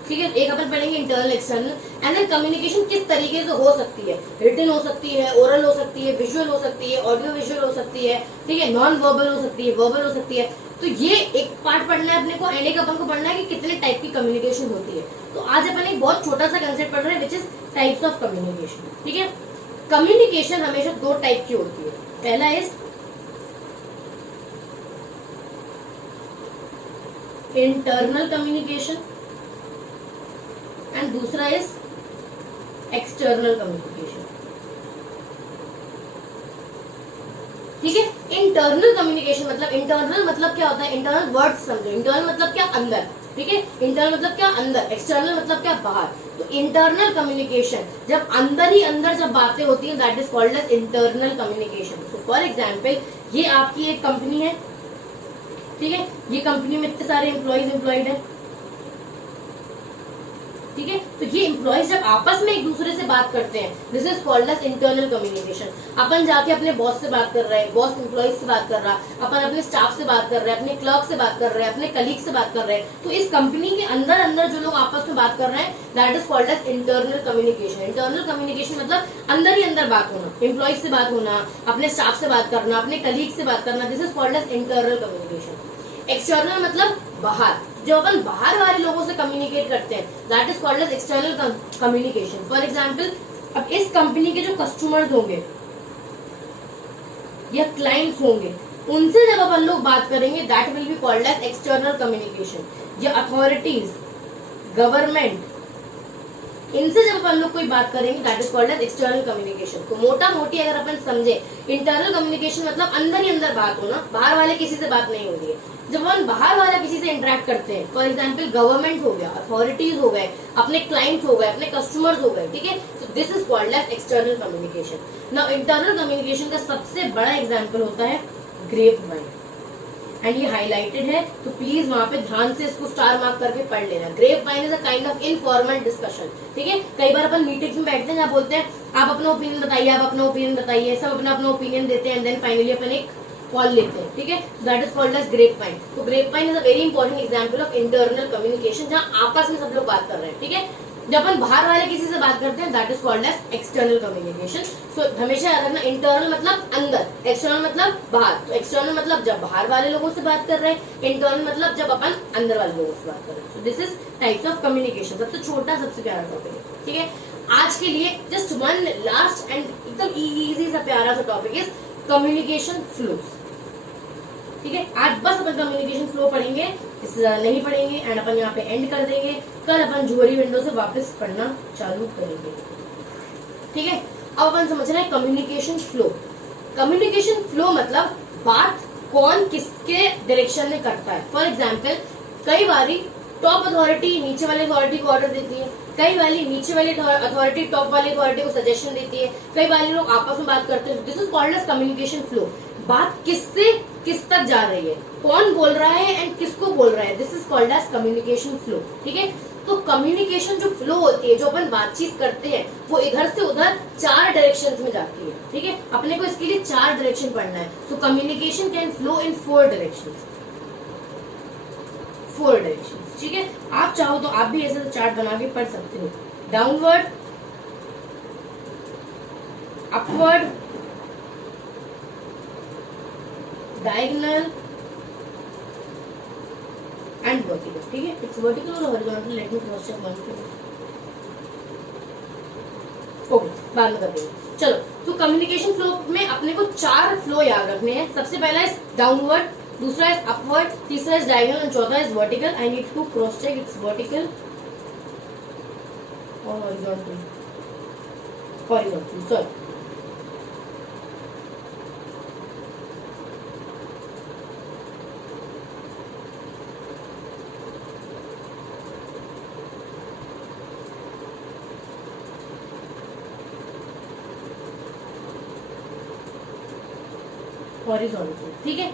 ठीक है। एक अपन पढ़ेंगे internal external, and then communication किस तरीके से हो सकती है, रिटन हो सकती है, ओरल हो सकती है, विजुअल हो सकती है, ऑडियो विजुअल हो सकती है, ठीक है, नॉन वर्बल हो सकती है, वर्बल हो सकती है। तो ये एक पार्ट पढ़ना है अपने को, एंड एक अपन को पढ़ना है कि कितने टाइप की कम्युनिकेशन होती है। तो आज अपन एक बहुत छोटा सा कंसेप्ट पढ़ रहे हैं, which is types of communication, ठीक है। कम्युनिकेशन हमेशा 2 टाइप की होती है। पहला इज इंटरनल कम्युनिकेशन एंड दूसरा इज एक्सटर्नल कम्युनिकेशन, ठीक है। इंटरनल कम्युनिकेशन मतलब, इंटरनल मतलब क्या होता है, इंटरनल वर्ड समझो। इंटरनल मतलब क्या, अंदर, ठीक है। इंटरनल मतलब क्या, अंदर। एक्सटर्नल मतलब क्या, बाहर। तो इंटरनल कम्युनिकेशन जब अंदर ही अंदर जब बातें होती हैं, that is called as internal communication. So for example, ये आपकी एक कंपनी है, ठीक है। ये कंपनी में इतने सारे एम्प्लॉयड है, ठीक है। तो ये एम्प्लॉयज जब आपस में एक दूसरे से बात करते हैं, this is called as internal communication. अपन जाके अपने बॉस से बात कर रहे हैं, बॉस एम्प्लॉयज से बात कर रहा है, अपन अपने स्टाफ से बात कर रहे हैं, अपने क्लर्क से बात कर रहे हैं, अपने कलीग से बात कर रहे हैं। तो इस कंपनी के अंदर अंदर जो लोग आपस में बात कर रहे हैं, that is called as internal communication. Internal communication मतलब अंदर ही अंदर बात होना, एम्प्लॉयज से बात होना, अपने स्टाफ से बात करना, अपने कलीग से बात करना, this is called as internal communication. External मतलब बाहर, जो अपन बाहर वाले लोगों से कम्युनिकेट करते हैं, that is called as external communication. For example, अब इस कंपनी के जो कस्टमर्स होंगे या क्लाइंट्स होंगे, उनसे जब अपन लोग बात करेंगे, that will be called as external communication. या अथॉरिटीज, गवर्नमेंट, इनसे जब अपन लोग कोई बात करेंगे, that is called as external communication. तो मोटा मोटी अगर अपन समझे, इंटरनल कम्युनिकेशन मतलब अंदर ही अंदर बात होना, बाहर वाले किसी से बात नहीं होती है। जब अपन बाहर वाला किसी से इंटरेक्ट करते हैं, फॉर एग्जाम्पल गवर्नमेंट हो गया, अथॉरिटीज हो गए, अपने क्लाइंट्स हो गए, अपने कस्टमर्स हो गए, ठीक है। तो this is called as external communication. Now internal communication का सबसे बड़ा एग्जाम्पल होता है ग्रेप वाइन, एंड ये हाईलाइटेड है, तो प्लीज वहां पे ध्यान से इसको स्टार मार्क करके पढ़ लेना। Grape wine is a kind of informal discussion, ठीक है। कई बार अपन मीटिंग्स में बैठते हैं, जहाँ बोलते हैं आप अपना ओपिनियन बताइए, आप अपना ओपिनियन बताइए, सब अपना अपना ओपिनियन देते हैं, एंड देन फाइनली अपन एक कॉल लेते हैं, ठीक है। That is called as grapevine. तो grep wine is a very important example of internal communication, जहां आपस में सब लोग बात कर रहे हैं, ठीक है। जब अपन बाहर वाले किसी से बात करते हैं that is called as external communication. So हमेशा याद रखना, इंटरनल मतलब अंदर, एक्सटर्नल मतलब बाहर। तो एक्सटर्नल मतलब जब बाहर वाले लोगों से बात कर रहे हैं, इंटरनल मतलब जब अपन अंदर वाले लोगों से बात कर रहे हैं। सो this is types of communication, सबसे छोटा सबसे प्यारा टॉपिक है, ठीक है। आज के लिए जस्ट वन लास्ट एंड एकदम इजी सा प्यारा सा टॉपिक इज कम्युनिकेशन फ्लोज, ठीक है। आज बस अपन कम्युनिकेशन फ्लो पढ़ेंगे, इससे ज्यादा नहीं पढ़ेंगे एंड अपन यहाँ पे एंड कर देंगे। कल अपन जोहरी विंडो से वापस पढ़ना चालू करेंगे, ठीक है। अब अपन समझ रहे हैं कम्युनिकेशन फ्लो। कम्युनिकेशन फ्लो मतलब बात कौन किसके डायरेक्शन में करता है। फॉर एग्जाम्पल, कई बारी टॉप अथॉरिटी नीचे वाले अथॉरिटी को ऑर्डर देती है, कई बारी नीचे वाली अथॉरिटी टॉप वाली अथॉरिटी को सजेशन देती है, कई बारी लोग आपस में बात करते हैं। This is called as communication flow. बात किससे किस तक जा रही है, कौन बोल रहा है एंड किसको बोल रहा है, this is called as communication flow, ठीक है। तो कम्युनिकेशन जो फ्लो होती है, जो अपन बातचीत करते हैं, वो इधर से उधर 4 डायरेक्शंस में जाती है, ठीक है। अपने को इसके लिए 4 डायरेक्शन पढ़ना है। So communication can flow in 4 directions, 4 directions, ठीक है। आप चाहो तो आप भी ऐसे चार्ट बना के पढ़ सकते हो। Downward, upward, diagonal and vertical, ठीक है। इट्स वर्टिकल और horizontal, let me cross check one thing. Okay, बाद में कर देंगे। चलो, तो कम्युनिकेशन फ्लो में अपने को 4 फ्लो याद रखने हैं। सबसे पहला है डाउनवर्ड, दूसरा है अपवर्ड, तीसरा है डायगोनल और चौथा है vertical. I need to cross check it's vertical और हॉरिजॉन्टल, हॉरिजॉन्टल, सॉरी। हॉरिजॉन्टल, ठीक है।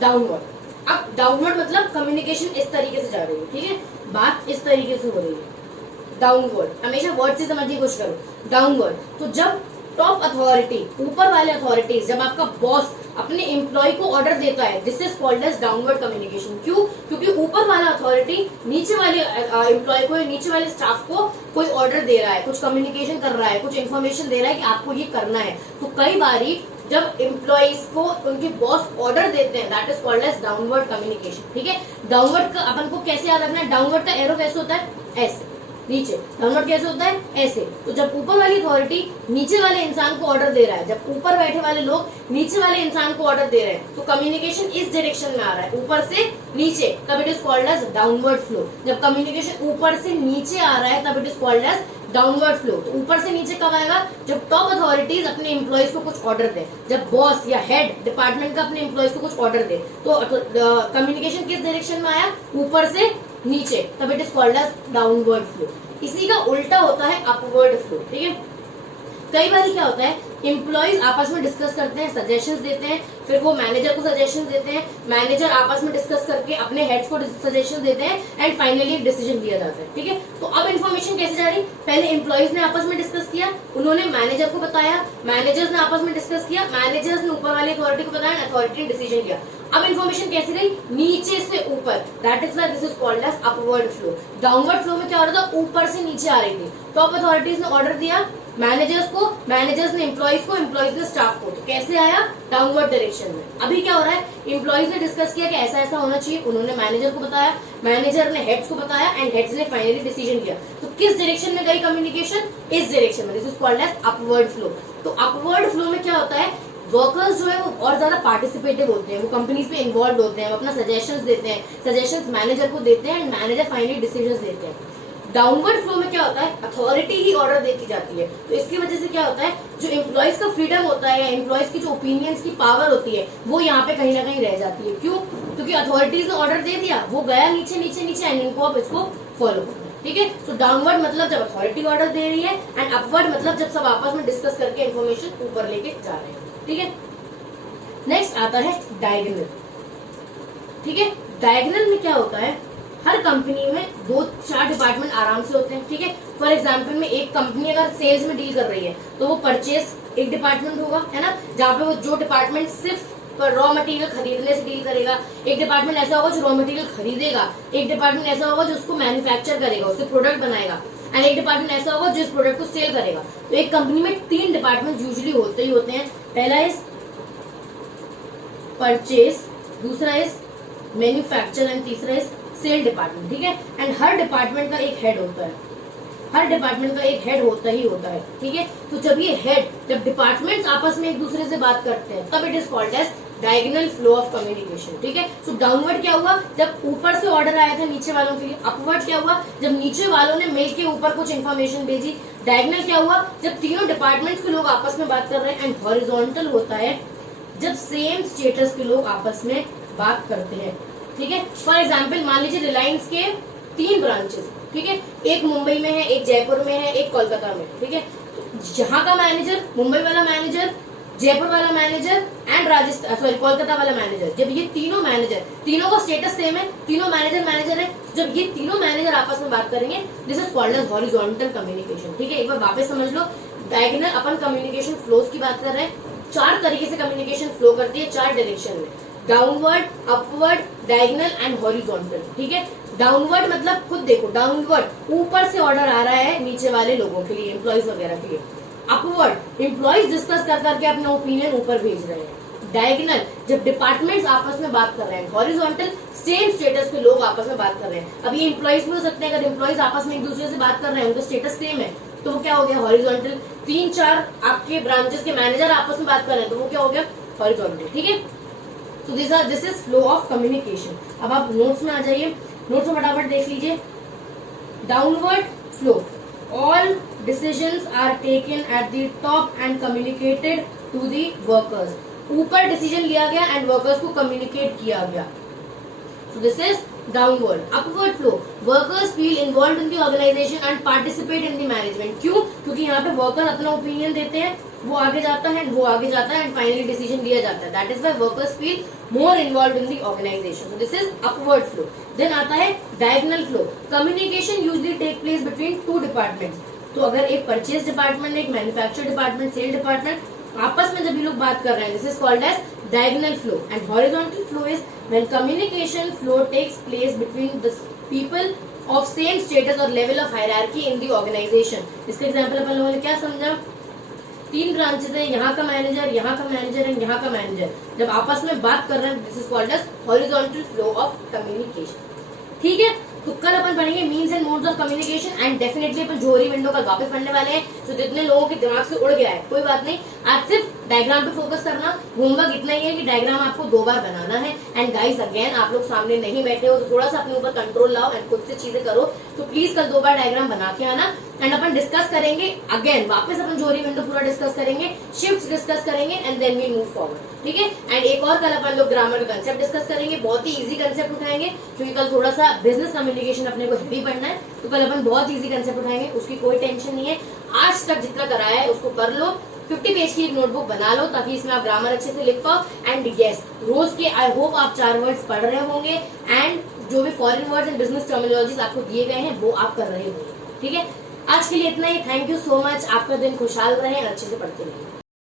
डाउनवर्ड, अब डाउनवर्ड मतलब कम्युनिकेशन इस तरीके से जा रही है, ठीक है। बात इस तरीके से हो रही है। डाउनवर्ड, हमेशा वर्ड से समझने की कोशिश करो। डाउनवर्ड, तो जब टॉप अथॉरिटी, ऊपर वाले अथॉरिटीज, जब आपका बॉस अपने एम्प्लॉय को ऑर्डर देता है, this is called as downward communication. क्यों? क्योंकि ऊपर वाला अथॉरिटी नीचे वाले एम्प्लॉय को, नीचे वाले स्टाफ को कोई ऑर्डर दे रहा है, कुछ कम्युनिकेशन कर रहा है, कुछ इन्फॉर्मेशन दे रहा है कि आपको ये करना है। तो कई बारी जब एम्प्लॉइज को उनके बॉस ऑर्डर देते हैं, that is called as downward communication, ठीक है। डाउनवर्ड का अपन को कैसे याद रखना है? डाउनवर्ड का एरो कैसे होता है? ऐसे, नीचे। डाउनवर्ड कैसे होता है? ऐसे। तो जब ऊपर वाली अथॉरिटी नीचे वाले इंसान को ऑर्डर दे रहा है, जब ऊपर बैठे वाले लोग नीचे वाले इंसान को ऑर्डर दे रहे हैं, तो कम्युनिकेशन इस डायरेक्शन में आ रहा है, ऊपर से नीचे, तब it is called as downward flow. जब कम्युनिकेशन ऊपर से नीचे आ रहा है, तब it is called as downward flow. तो ऊपर से नीचे कब आएगा? जब टॉप अथॉरिटीज अपने एम्प्लॉइज को कुछ ऑर्डर दे, जब बॉस या हेड डिपार्टमेंट का अपने एम्प्लॉइज को कुछ ऑर्डर दे, तो कम्युनिकेशन किस डायरेक्शन में आया? ऊपर से नीचे, तब it is called as downward flow. इसी का उल्टा होता है अपवर्ड फ्लो, ठीक है। कई बार क्या होता है, एम्प्लॉइज आपस में डिस्कस करते हैं, सजेशंस देते हैं, फिर वो मैनेजर को सजेशन देते हैं, मैनेजर आपस में डिस्कस करके अपने हेड्स को सजेशन देते हैं एंड फाइनली एक डिसीजन लिया जाता है, ठीक है। तो अब इन्फॉर्मेशन कैसे जा रही? पहले एम्प्लॉइज ने आपस में डिस्कस किया, उन्होंने मैनेजर को बताया, मैनेजर्स ने आपस में डिस्कस किया, मैनेजर्स ने ऊपर वाली अथॉरिटी को बताया, अथॉरिटी ने डिसीजन लिया। अब इन्फॉर्मेशन कैसे गई? नीचे से ऊपर, that is why this is called as upward flow. Downward flow में क्या हो रहा था? ऊपर से नीचे आ रही थी। टॉप अथॉरिटीज ने ऑर्डर दिया मैनेजर्स को, मैनेजर्स ने एम्प्लॉइज को, एम्प्लॉइज ने स्टाफ को, तो कैसे आया? डाउनवर्ड डायरेक्शन में। अभी क्या हो रहा है? एम्प्लॉइज ने डिस्कस किया कि ऐसा ऐसा होना चाहिए, उन्होंने मैनेजर को बताया, मैनेजर ने हेड्स को बताया एंड हेड्स ने फाइनली डिसीजन लिया। तो किस डायरेक्शन में गई कम्युनिकेशन? इस डायरेक्शन में। This is called as upward flow. तो अपवर्ड फ्लो में क्या होता है? वर्कर्स जो है वो और ज्यादा पार्टिसिपेटिव होते हैं, वो कंपनीज में इन्वॉल्व होते हैं, वो अपना सजेशंस देते हैं, सजेशंस मैनेजर को देते हैं एंड मैनेजर फाइनली डिसीजंस देते हैं। डाउनवर्ड फ्लो में क्या होता है? अथॉरिटी ही ऑर्डर देती जाती है। तो इसकी वजह से क्या होता है, जो एम्प्लॉइज का फ्रीडम होता है या एम्प्लॉइज की जो ओपिनियंस की पावर होती है, वो यहाँ पे कहीं ना कहीं रह जाती है। क्यों? क्योंकि अथॉरिटीज ने ऑर्डर दे दिया, वो गया नीचे नीचे नीचे एंड इनको अब इसको फॉलो करना है, ठीक है। तो डाउनवर्ड मतलब जब अथॉरिटी ऑर्डर दे रही है एंड अपवर्ड मतलब जब सब आपस में डिस्कस करके इन्फॉर्मेशन ऊपर लेके जा रहे हैं, ठीक है। नेक्स्ट आता है डायगोनल, ठीक है। डायगोनल में क्या होता है? हर कंपनी में 2-4 डिपार्टमेंट आराम से होते हैं, ठीक है। फॉर एग्जांपल में एक कंपनी अगर सेल्स में डील कर रही है, तो वो परचेस एक डिपार्टमेंट होगा, है ना, जहाँ पे वो जो डिपार्टमेंट सिर्फ रॉ मटेरियल खरीदने से डील करेगा। एक डिपार्टमेंट ऐसा होगा जो रॉ मटेरियल खरीदेगा, एक डिपार्टमेंट ऐसा होगा जो उसको मैन्युफैक्चर करेगा, उससे प्रोडक्ट बनाएगा। एंड एक डिपार्टमेंट ऐसा होगा जो इस प्रोडक्ट को सेल करेगा। तो एक कंपनी में 3 डिपार्टमेंट यूजुअली होते ही होते हैं। पहला इज परचेज, दूसरा इज मैन्युफैक्चर एंड तीसरा इज सेल डिपार्टमेंट, ठीक है। एंड हर डिपार्टमेंट का एक हेड होता है, हर डिपार्टमेंट का एक हेड होता ही होता है, ठीक है। तो जब डिपार्टमेंट्स आपस में एक दूसरे से बात करते हैं तब it is called as diagonal flow of communication, ठीक है। सो डाउनवर्ड क्या हुआ, जब ऊपर से ऑर्डर आया था नीचे वालों के लिए। अपवर्ड क्या हुआ, जब नीचे वालों ने मिल के ऊपर कुछ इन्फॉर्मेशन भेजी। डायगोनल क्या हुआ, जब तीनों डिपार्टमेंट्स के लोग आपस में बात कर रहे हैं। एंड हॉरिजॉन्टल होता है जब सेम स्टेटस के लोग आपस में बात करते हैं, ठीक है। फॉर एग्जाम्पल मान लीजिए रिलायंस के 3 ब्रांचेस, ठीक है, एक मुंबई में है, एक जयपुर में है, एक कोलकाता में, ठीक है। तो यहाँ का मैनेजर, मुंबई वाला मैनेजर, जयपुर वाला मैनेजर एंड कोलकाता वाला मैनेजर, जब ये तीनों मैनेजर, तीनों का स्टेटस सेम है, तीनों मैनेजर है, जब ये तीनों मैनेजर आपस में बात करेंगे this is called as horizontal communication, ठीक है। एक बार वापस समझ लो, डायगोनल अपन कम्युनिकेशन फ्लोज की बात कर रहे हैं। 4 तरीके से कम्युनिकेशन फ्लो करती है, 4 डायरेक्शन में, downward, upward, diagonal and horizontal, ठीक है। डाउनवर्ड मतलब खुद देखो, डाउनवर्ड ऊपर से ऑर्डर आ रहा है नीचे वाले लोगों के लिए, एम्प्लॉइज वगैरह के लिए। अपवर्ड एम्प्लॉइज डिस्कस कर करके अपना ओपिनियन ऊपर भेज रहे हैं। डायगोनल जब डिपार्टमेंट्स आपस में बात कर रहे हैं। हॉरिजॉन्टल सेम स्टेटस के लोग आपस में बात कर रहे हैं। अब ये एम्प्लॉइज भी हो सकते हैं, अगर एम्प्लॉइज आपस में एक दूसरे से बात कर रहे हैं, उनका स्टेटस सेम है तो वो क्या हो गया, हॉरिजॉन्टल। 3-4 आपके ब्रांचेस के मैनेजर आपस में बात कर रहे हैं तो वो क्या हो गया, हॉरिजॉन्टल, ठीक है। तो this is flow of communication. अब आप नोट्स में आ जाइए, नोट्स में फटाफट देख लीजिए। Downward flow, all decisions are taken at the top and communicated to the workers. ऊपर डिसीजन लिया गया एंड वर्कर्स को कम्युनिकेट किया गया। So this is downward. Upward flow, workers feel involve in the organisation and participate in the management. क्यों, क्योंकि यहाँ पे वर्कर अपना ओपिनियन देते हैं, वो आगे जाता है, वो आगे जाता है एंड फाइनली डिसीजन लिया जाता है। That is why workers feel more involve in the organisation. So this is upward flow. Then आता है diagonal flow. Communication usually take place between 2 departments. तो अगर एक परचेज डिपार्टमेंट, एक मैन्युफैक्चर डिपार्टमेंट, सेल डिपार्टमेंट आपस में जब ये लोग बात कर रहे हैं, this is called as diagonal flow. And horizontal flow is when communication flow takes place between the people of same status or level of hierarchy in the organization. इसका एग्जाम्पल अपन लोगों ने क्या समझा, 3 ब्रांचेस है, यहाँ का मैनेजर, यहाँ का मैनेजर एंड यहाँ का मैनेजर जब आपस में बात कर रहे हैं, this is called as horizontal flow of communication, ठीक है। तो कल अपन पढ़ेंगे means and modes of communication and definitely अपन जोहरी विंडो कल वापस पढ़ने वाले हैं। तो जितने लोगों के दिमाग से उड़ गया है कोई बात नहीं, आज सिर्फ डायग्राम पे फोकस करना। होमवर्क इतना ही है कि डायग्राम आपको 2 बार बनाना है। एंड गाइस अगेन आप लोग सामने नहीं बैठे हो तो थोड़ा सा अपने ऊपर कंट्रोल लाओ एंड खुद से चीजें करो। तो प्लीज कल 2 बार डायग्राम बना के आना एंड अपन डिस्कस करेंगे अगेन, वापस अपन जोहरी विंडो पूरा डिस्कस करेंगे, शिफ्ट डिस्कस करेंगे and then we move forward, ठीक है। एंड एक और कल अपन लोग ग्रामर का कंसेप्ट डिस्कस करेंगे, बहुत ही इजी कंसेप्ट उठाएंगे क्योंकि कल थोड़ा सा बिजनेस कम्युनिकेशन अपने को हेवी पढ़ना है। तो कल अपन बहुत इजी कंसेप्ट उठाएंगे, उसकी कोई टेंशन नहीं है। आज तक जितना कराया है उसको कर लो, 50 पेज की एक नोटबुक बना लो ताकि इसमें आप ग्रामर अच्छे से लिख पाओ। एंड यस, रोज के आई होप आप 4 वर्ड्स पढ़ रहे होंगे एंड जो भी foreign words and business terminologies आपको दिए गए हैं वो आप कर रहे होंगे, ठीक है। आज के लिए इतना ही। Thank you so much. आपका दिन खुशहाल रहे, अच्छे से पढ़ते रहिए।